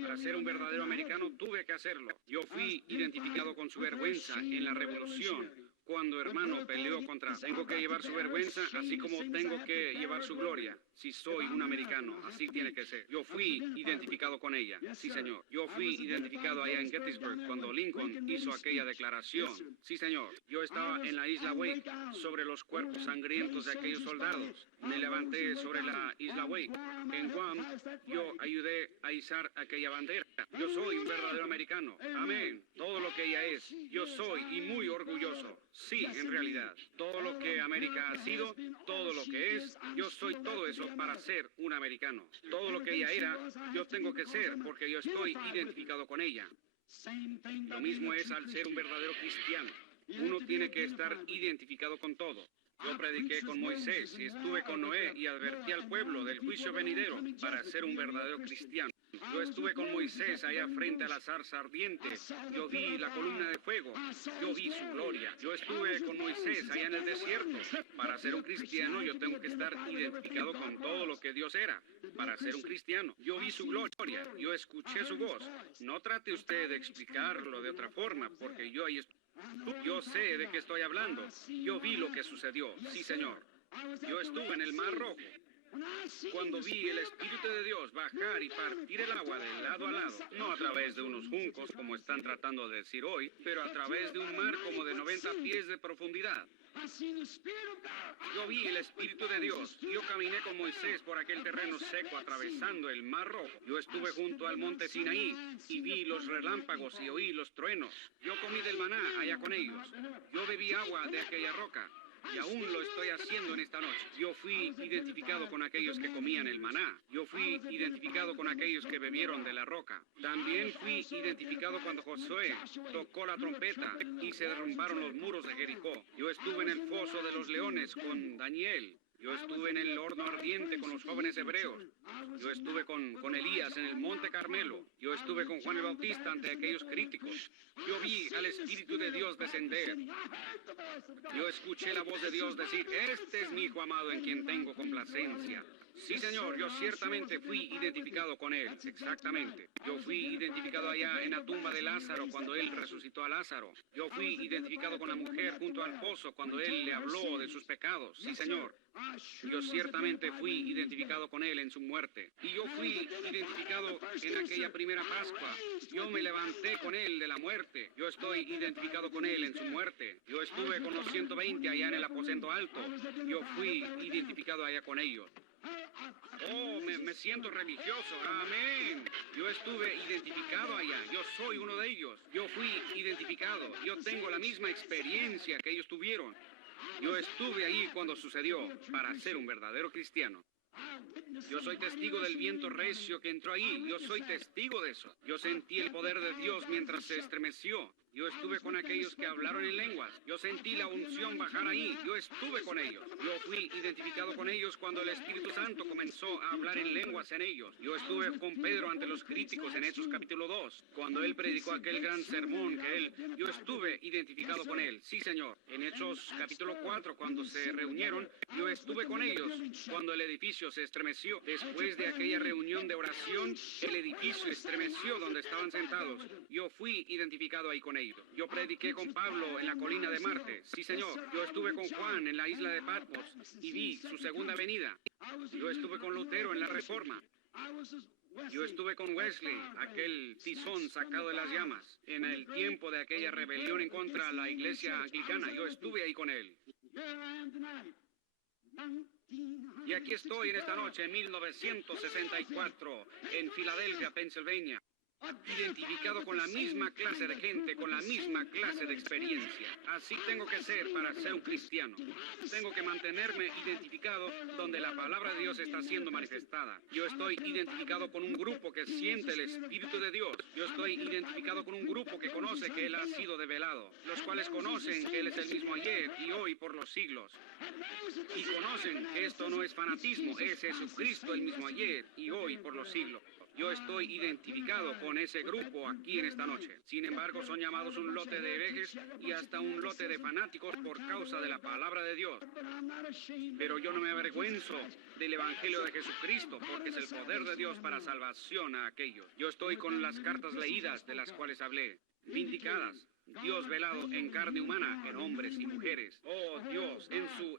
Para ser un verdadero americano tuve que hacerlo. Yo fui identificado con su vergüenza en la revolución. Cuando hermano peleó contra, tengo que llevar su vergüenza, así como tengo que llevar su gloria. Si soy un americano, así tiene que ser. Yo fui identificado con ella. Sí, señor. Yo fui identificado allá en Gettysburg cuando Lincoln hizo aquella declaración. Sí, señor. Yo estaba en la isla Wake sobre los cuerpos sangrientos de aquellos soldados. Me levanté sobre la isla Wake. En Guam, yo ayudé a izar aquella bandera. Yo soy un verdadero americano. Amén. Todo lo que ella es. Yo soy y muy orgulloso. Sí, en realidad, todo lo que América ha sido, todo lo que es, yo soy todo eso para ser un americano. Todo lo que ella era, yo tengo que ser porque yo estoy identificado con ella. Lo mismo es al ser un verdadero cristiano. Uno tiene que estar identificado con todo. Yo prediqué con Moisés y estuve con Noé y advertí al pueblo del juicio venidero para ser un verdadero cristiano. Yo estuve con Moisés allá frente a la zarza ardiente. Yo vi la columna de fuego. Yo vi su gloria. Yo estuve con Moisés allá en el desierto. Para ser un cristiano yo tengo que estar identificado con todo lo que Dios era. Para ser un cristiano, yo vi su gloria. Yo escuché su voz. No trate usted de explicarlo de otra forma, porque yo ahí estoy. Yo sé de qué estoy hablando. Yo vi lo que sucedió. Sí, señor. Yo estuve en el Mar Rojo. Cuando vi el Espíritu de Dios bajar y partir el agua de lado a lado, no a través de unos juncos como están tratando de decir hoy, pero a través de un mar como de 90 pies de profundidad. Yo vi el Espíritu de Dios. Yo caminé con Moisés por aquel terreno seco atravesando el Mar Rojo. Yo estuve junto al monte Sinaí y vi los relámpagos y oí los truenos. Yo comí del maná allá con ellos. Yo bebí agua de aquella roca. Y aún lo estoy haciendo en esta noche. Yo fui identificado con aquellos que comían el maná. Yo fui identificado con aquellos que bebieron de la roca. También fui identificado cuando Josué tocó la trompeta y se derrumbaron los muros de Jericó. Yo estuve en el foso de los leones con Daniel. Yo estuve en el horno ardiente con los jóvenes hebreos. Yo estuve con Elías en el Monte Carmelo. Yo estuve con Juan el Bautista ante aquellos críticos. Yo vi al Espíritu de Dios descender. Yo escuché la voz de Dios decir, este es mi Hijo amado en quien tengo complacencia. Sí, señor, yo ciertamente fui identificado con él, exactamente. Yo fui identificado allá en la tumba de Lázaro cuando él resucitó a Lázaro. Yo fui identificado con la mujer junto al pozo cuando él le habló de sus pecados. Sí, señor. Yo ciertamente fui identificado con él en su muerte. Y yo fui identificado en aquella primera Pascua. Yo me levanté con él de la muerte. Yo estoy identificado con él en su muerte. Yo estuve con los 120 allá en el aposento alto. Yo fui identificado allá con ellos. Oh, me siento religioso. Amén. Yo estuve identificado allá. Yo soy uno de ellos. Yo fui identificado. Yo tengo la misma experiencia que ellos tuvieron. Yo estuve ahí cuando sucedió para ser un verdadero cristiano. Yo soy testigo del viento recio que entró ahí. Yo soy testigo de eso. Yo sentí el poder de Dios mientras se estremeció. Yo estuve con aquellos que hablaron en lenguas. Yo sentí la unción bajar ahí. Yo estuve con ellos. Yo fui identificado con ellos cuando el Espíritu Santo comenzó a hablar en lenguas en ellos. Yo estuve con Pedro ante los críticos en Hechos capítulo 2, cuando él predicó aquel gran sermón que él... Yo estuve identificado con él. Sí, Señor. En Hechos capítulo 4, cuando se reunieron, yo estuve con ellos cuando el edificio se estremeció. Después de aquella reunión de oración, el edificio estremeció donde estaban sentados. Yo fui identificado ahí con ellos. Yo prediqué con Pablo en la colina de Marte. Sí, señor. Yo estuve con Juan en la isla de Patmos y vi su segunda venida. Yo estuve con Lutero en la Reforma. Yo estuve con Wesley, aquel tizón sacado de las llamas, en el tiempo de aquella rebelión en contra de la iglesia anglicana. Yo estuve ahí con él. Y aquí estoy en esta noche, en 1964, en Filadelfia, Pensilvania. Identificado con la misma clase de gente, con la misma clase de experiencia. Así tengo que ser para ser un cristiano. Tengo que mantenerme identificado donde la palabra de Dios está siendo manifestada. Yo estoy identificado con un grupo que siente el Espíritu de Dios. Yo estoy identificado con un grupo que conoce que Él ha sido develado, los cuales conocen que Él es el mismo ayer y hoy por los siglos. Y conocen que esto no es fanatismo, es Jesucristo el mismo ayer y hoy por los siglos. Yo estoy identificado con ese grupo aquí en esta noche. Sin embargo, son llamados un lote de herejes y hasta un lote de fanáticos por causa de la palabra de Dios. Pero yo no me avergüenzo del Evangelio de Jesucristo, porque es el poder de Dios para salvación a aquellos. Yo estoy con las cartas leídas de las cuales hablé, vindicadas. Dios velado en carne humana, en hombres y mujeres. Oh Dios,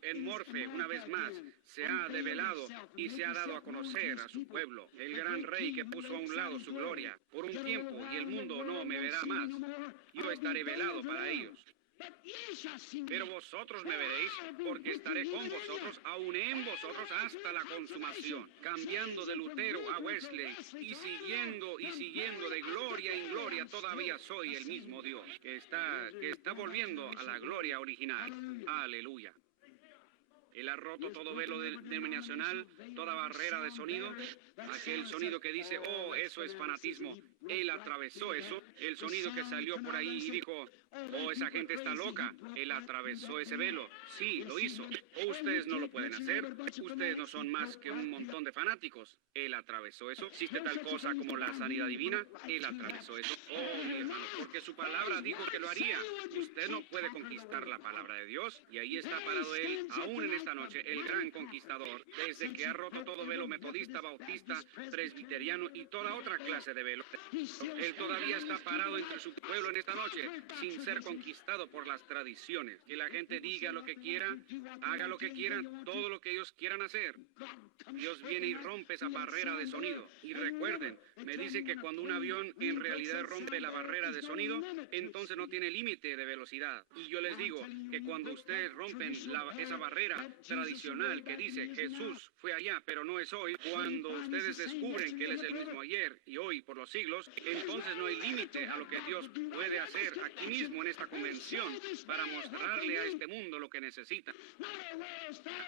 en Morfe, una vez más, se ha develado y se ha dado a conocer a su pueblo, el gran rey que puso a un lado su gloria, por un tiempo, y el mundo no me verá más. Yo estaré velado para ellos. Pero vosotros me veréis, porque estaré con vosotros, aún en vosotros, hasta la consumación, cambiando de Lutero a Wesley, y siguiendo de gloria en gloria, todavía soy el mismo Dios, que está volviendo a la gloria original. Aleluya. Él ha roto todo velo denominacional, toda barrera de sonido, aquel sonido que dice, oh, eso es fanatismo. Él atravesó eso, el sonido que salió por ahí y dijo, oh, esa gente está loca. Él atravesó ese velo. Sí, lo hizo. O ustedes no lo pueden hacer. Ustedes no son más que un montón de fanáticos. Él atravesó eso. ¿Existe tal cosa como la sanidad divina? Él atravesó eso. Oh, mi hermano, porque su palabra dijo que lo haría. Usted no puede conquistar la palabra de Dios. Y ahí está parado él, aún en esta noche, el gran conquistador, desde que ha roto todo velo metodista, bautista, presbiteriano y toda otra clase de velo. Él todavía está parado entre su pueblo en esta noche, sin ser conquistado por las tradiciones. Que la gente diga lo que quiera, haga lo que quieran, todo lo que ellos quieran hacer. Dios viene y rompe esa barrera de sonido. Y recuerden, me dicen que cuando un avión en realidad rompe la barrera de sonido, entonces no tiene límite de velocidad. Y yo les digo que cuando ustedes rompen esa barrera tradicional que dice Jesús fue allá, pero no es hoy, cuando ustedes descubren que Él es el mismo ayer y hoy por los siglos, entonces no hay límite a lo que Dios puede hacer aquí mismo en esta convención para mostrarle a este mundo lo que necesita.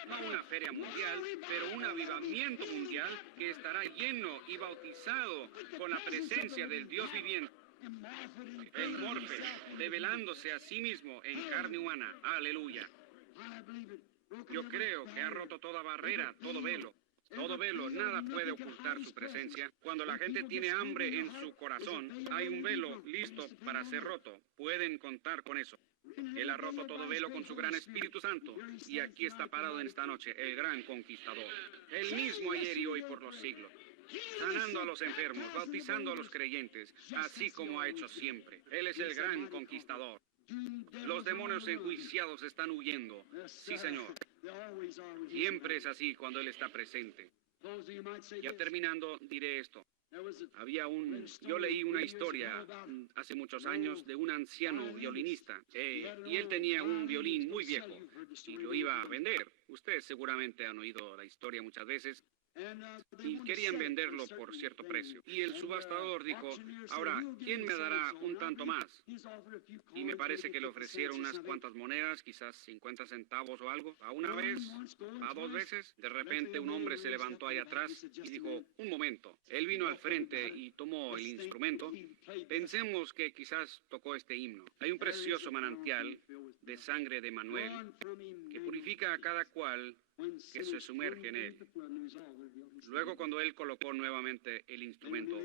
No una feria mundial, pero un avivamiento mundial que estará lleno y bautizado con la presencia del Dios viviente. En Morfe, develándose a sí mismo en carne humana. Aleluya. Yo creo que ha roto toda barrera, todo velo. Todo velo, nada puede ocultar su presencia. Cuando la gente tiene hambre en su corazón, hay un velo listo para ser roto. Pueden contar con eso. Él ha roto todo velo con su gran Espíritu Santo. Y aquí está parado en esta noche el gran conquistador. El mismo ayer y hoy por los siglos. Sanando a los enfermos, bautizando a los creyentes, así como ha hecho siempre. Él es el gran conquistador. Los demonios enjuiciados están huyendo. Sí, Señor. Siempre es así cuando Él está presente. Ya terminando, diré esto. Yo leí una historia hace muchos años de un anciano violinista, y él tenía un violín muy viejo y lo iba a vender. Ustedes seguramente han oído la historia muchas veces. Y querían venderlo por cierto precio. Y el subastador dijo, ahora, ¿quién me dará un tanto más? Y me parece que le ofrecieron unas cuantas monedas, quizás 50 centavos o algo, a una vez, a dos veces. De repente un hombre se levantó ahí atrás y dijo, un momento. Él vino al frente y tomó el instrumento. Pensemos que quizás tocó este himno. Hay un precioso manantial de sangre de Emanuel que purifica a cada cual que se sumerge en él. Luego, cuando él colocó nuevamente el instrumento,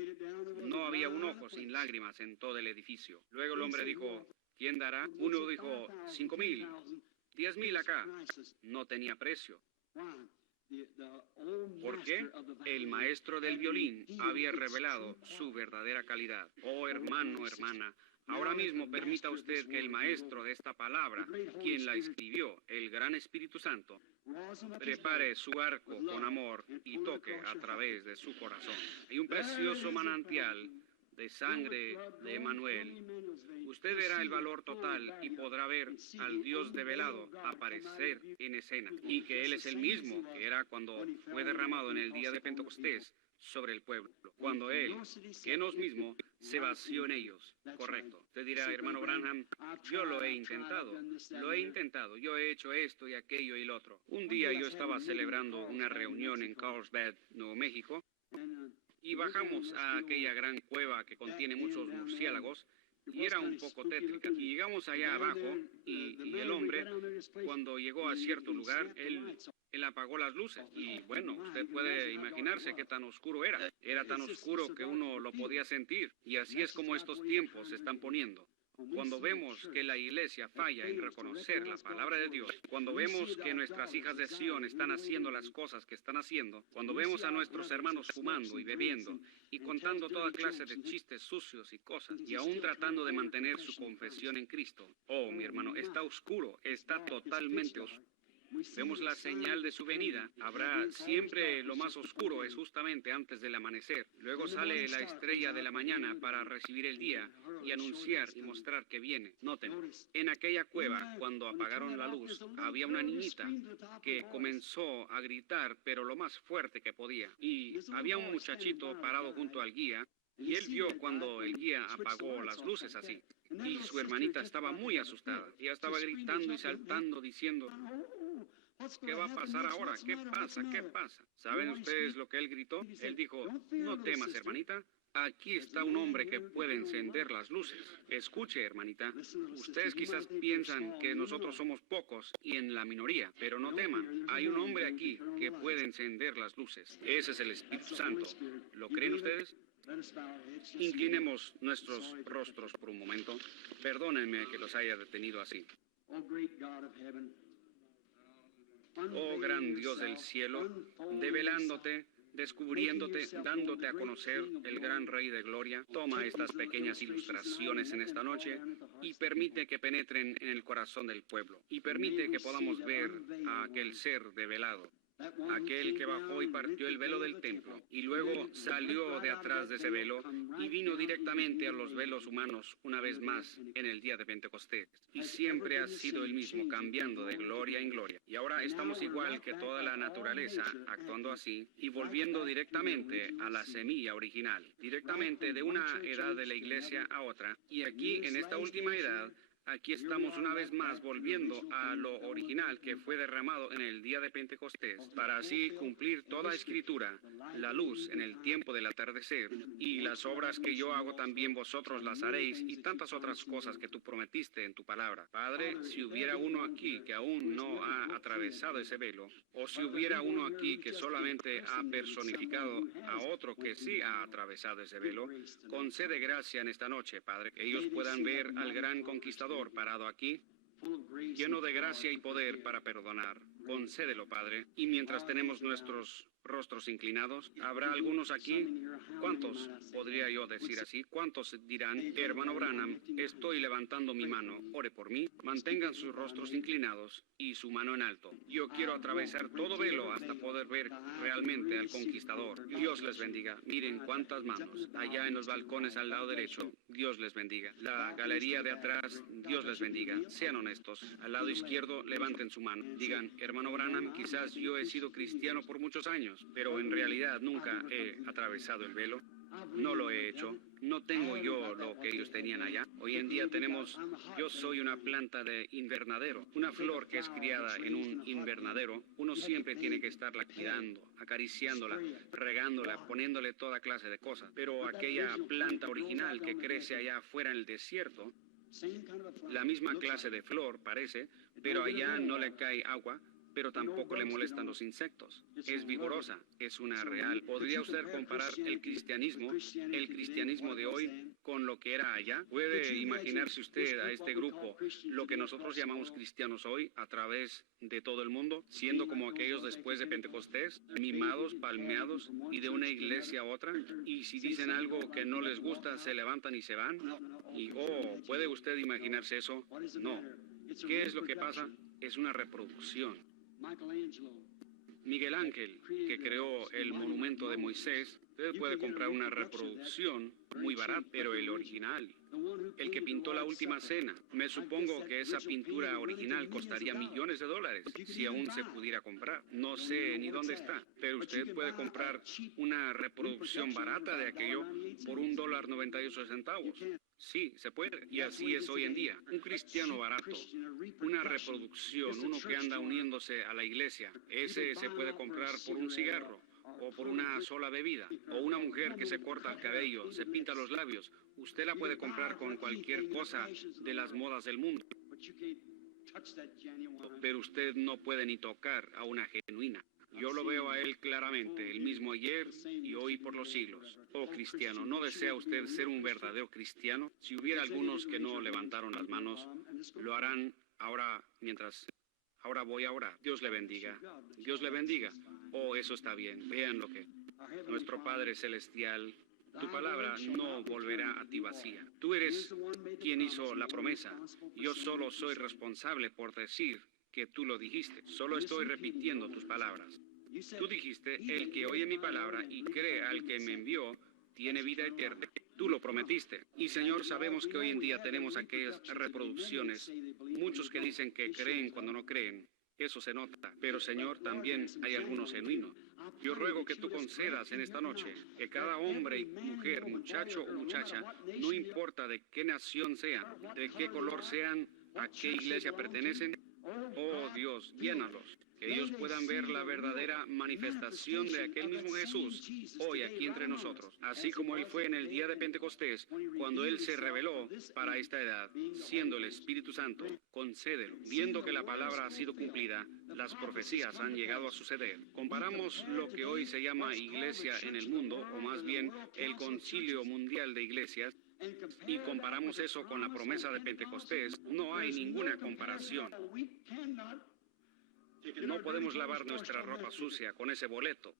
no había un ojo sin lágrimas en todo el edificio. Luego el hombre dijo, ¿quién dará? Uno dijo, 5,000, 10,000 acá. No tenía precio. ¿Por qué? El maestro del violín había revelado su verdadera calidad. Oh, hermano, hermana, ahora mismo permita usted que el maestro de esta palabra, quien la escribió, el gran Espíritu Santo, prepare su arco con amor y toque a través de su corazón. Hay un precioso manantial de sangre de Emanuel. Usted verá el valor total y podrá ver al Dios develado aparecer en escena, y que Él es el mismo que era cuando fue derramado en el día de Pentecostés sobre el pueblo, cuando Él, que nos mismo, se vació en ellos. Correcto. Usted dirá, hermano Branham, yo lo he intentado, yo he hecho esto y aquello y lo otro. Un día yo estaba celebrando una reunión en Carlsbad, Nuevo México, y bajamos a aquella gran cueva que contiene muchos murciélagos, y era un poco tétrica. Y llegamos allá abajo, y el hombre, cuando llegó a cierto lugar, él apagó las luces. Y bueno, usted puede imaginarse qué tan oscuro era. Era tan oscuro que uno lo podía sentir. Y así es como estos tiempos se están poniendo. Cuando vemos que la iglesia falla en reconocer la palabra de Dios, cuando vemos que nuestras hijas de Sion están haciendo las cosas que están haciendo, cuando vemos a nuestros hermanos fumando y bebiendo y contando toda clase de chistes sucios y cosas, y aún tratando de mantener su confesión en Cristo, oh, mi hermano, está oscuro, está totalmente oscuro. Vemos la señal de su venida. Habrá siempre lo más oscuro, es justamente antes del amanecer. Luego sale la estrella de la mañana para recibir el día y anunciar y mostrar que viene. Noten, en aquella cueva, cuando apagaron la luz, había una niñita que comenzó a gritar, pero lo más fuerte que podía. Y había un muchachito parado junto al guía, y él vio cuando el guía apagó las luces así. Y su hermanita estaba muy asustada. Ella estaba gritando y saltando, diciendo, ¿qué va a pasar ahora? ¿Qué pasa? ¿Qué pasa? ¿Saben ustedes lo que él gritó? Él dijo, no temas, hermanita. Aquí está un hombre que puede encender las luces. Escuche, hermanita. Ustedes quizás piensan que nosotros somos pocos y en la minoría, pero no teman. Hay un hombre aquí que puede encender las luces. Ese es el Espíritu Santo. ¿Lo creen ustedes? Inclinemos nuestros rostros por un momento. Perdónenme que los haya detenido así. Oh gran Dios del cielo, develándote, descubriéndote, dándote a conocer el gran Rey de Gloria, toma estas pequeñas ilustraciones en esta noche y permite que penetren en el corazón del pueblo, y permite que podamos ver a aquel ser develado, aquel que bajó y partió el velo del templo, y luego salió de atrás de ese velo y vino directamente a los velos humanos una vez más en el día de Pentecostés. Y siempre ha sido el mismo, cambiando de gloria en gloria. Y ahora estamos igual que toda la naturaleza, actuando así y volviendo directamente a la semilla original, directamente de una edad de la iglesia a otra. Y aquí, en esta última edad, aquí estamos una vez más volviendo a lo original que fue derramado en el día de Pentecostés, para así cumplir toda escritura, la luz en el tiempo del atardecer, y las obras que yo hago también vosotros las haréis, y tantas otras cosas que tú prometiste en tu palabra. Padre, si hubiera uno aquí que aún no ha atravesado ese velo, o si hubiera uno aquí que solamente ha personificado a otro que sí ha atravesado ese velo, concede gracia en esta noche, Padre, que ellos puedan ver al gran conquistador parado aquí, lleno de gracia y poder para perdonar. Concédelo, Padre. Y mientras tenemos nuestros rostros inclinados, ¿habrá algunos aquí? ¿Cuántos? Podría yo decir así. ¿Cuántos dirán, hermano Branham, estoy levantando mi mano, ore por mí? Mantengan sus rostros inclinados y su mano en alto. Yo quiero atravesar todo velo hasta poder ver realmente al conquistador. Dios les bendiga. Miren cuántas manos. Allá en los balcones al lado derecho, Dios les bendiga. La galería de atrás, Dios les bendiga. Sean honestos. Al lado izquierdo, levanten su mano. Digan, hermano Branham, quizás yo he sido cristiano por muchos años, pero en realidad nunca he atravesado el velo. No lo he hecho. No tengo yo lo que ellos tenían allá. Hoy en día yo soy una planta de invernadero, una flor que es criada en un invernadero. Uno siempre tiene que estarla cuidando, acariciándola, regándola, poniéndole toda clase de cosas. Pero aquella planta original que crece allá afuera en el desierto, la misma clase de flor parece, pero allá no le cae agua, pero tampoco le molestan los insectos. Es vigorosa, es una real. ¿Podría usted comparar el cristianismo de hoy, con lo que era allá? ¿Puede imaginarse usted a este grupo, lo que nosotros llamamos cristianos hoy, a través de todo el mundo, siendo como aquellos después de Pentecostés, mimados, palmeados, y de una iglesia a otra? Y si dicen algo que no les gusta, se levantan y se van. Y, ¿puede usted imaginarse eso? No. ¿Qué es lo que pasa? Es una reproducción. Miguel Ángel, que creó el monumento de Moisés, usted puede comprar una reproducción muy barata, pero el original, el que pintó la última cena, me supongo que esa pintura original costaría millones de dólares, si aún se pudiera comprar. No sé ni dónde está, pero usted puede comprar una reproducción barata de aquello por $1.98. Sí, se puede, y así es hoy en día. Un cristiano barato, una reproducción, uno que anda uniéndose a la iglesia, ese se puede comprar por un cigarro, o por una sola bebida, o una mujer que se corta el cabello, se pinta los labios. Usted la puede comprar con cualquier cosa de las modas del mundo, pero usted no puede ni tocar a una genuina. Yo lo veo a él claramente, el mismo ayer y hoy por los siglos. Oh cristiano, ¿no desea usted ser un verdadero cristiano? Si hubiera algunos que no levantaron las manos, lo harán ahora Ahora voy a orar. Dios le bendiga. Dios le bendiga. Oh, eso está bien. Vean lo que. Nuestro Padre Celestial, tu palabra no volverá a ti vacía. Tú eres quien hizo la promesa. Yo solo soy responsable por decir que tú lo dijiste. Solo estoy repitiendo tus palabras. Tú dijiste, el que oye mi palabra y cree al que me envió, tiene vida eterna. Tú lo prometiste. Y Señor, sabemos que hoy en día tenemos aquellas reproducciones, muchos que dicen que creen cuando no creen. Eso se nota. Pero Señor, también hay algunos genuinos. Yo ruego que tú concedas en esta noche que cada hombre y mujer, muchacho o muchacha, no importa de qué nación sean, de qué color sean, a qué iglesia pertenecen, oh Dios, llénalos. Que ellos puedan ver la verdadera manifestación de aquel mismo Jesús hoy aquí entre nosotros. Así como Él fue en el día de Pentecostés, cuando Él se reveló para esta edad, siendo el Espíritu Santo, concédelo. Viendo que la palabra ha sido cumplida, las profecías han llegado a suceder. Comparamos lo que hoy se llama iglesia en el mundo, o más bien el Concilio Mundial de Iglesias, y comparamos eso con la promesa de Pentecostés. No hay ninguna comparación. No podemos lavar nuestra ropa sucia con ese boleto.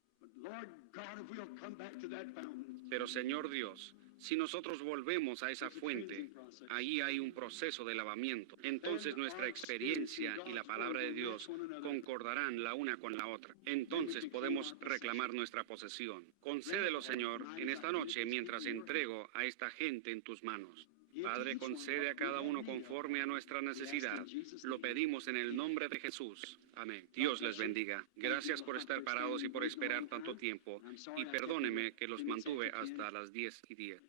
Pero Señor Dios, si nosotros volvemos a esa fuente, ahí hay un proceso de lavamiento. Entonces nuestra experiencia y la palabra de Dios concordarán la una con la otra. Entonces podemos reclamar nuestra posesión. Concédelo, Señor, en esta noche mientras entrego a esta gente en tus manos. Padre, concede a cada uno conforme a nuestra necesidad. Lo pedimos en el nombre de Jesús. Amén. Dios les bendiga. Gracias por estar parados y por esperar tanto tiempo. Y perdóneme que los mantuve hasta las 10:10.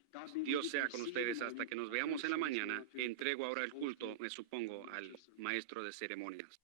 Dios sea con ustedes hasta que nos veamos en la mañana. Entrego ahora el culto, me supongo, al maestro de ceremonias.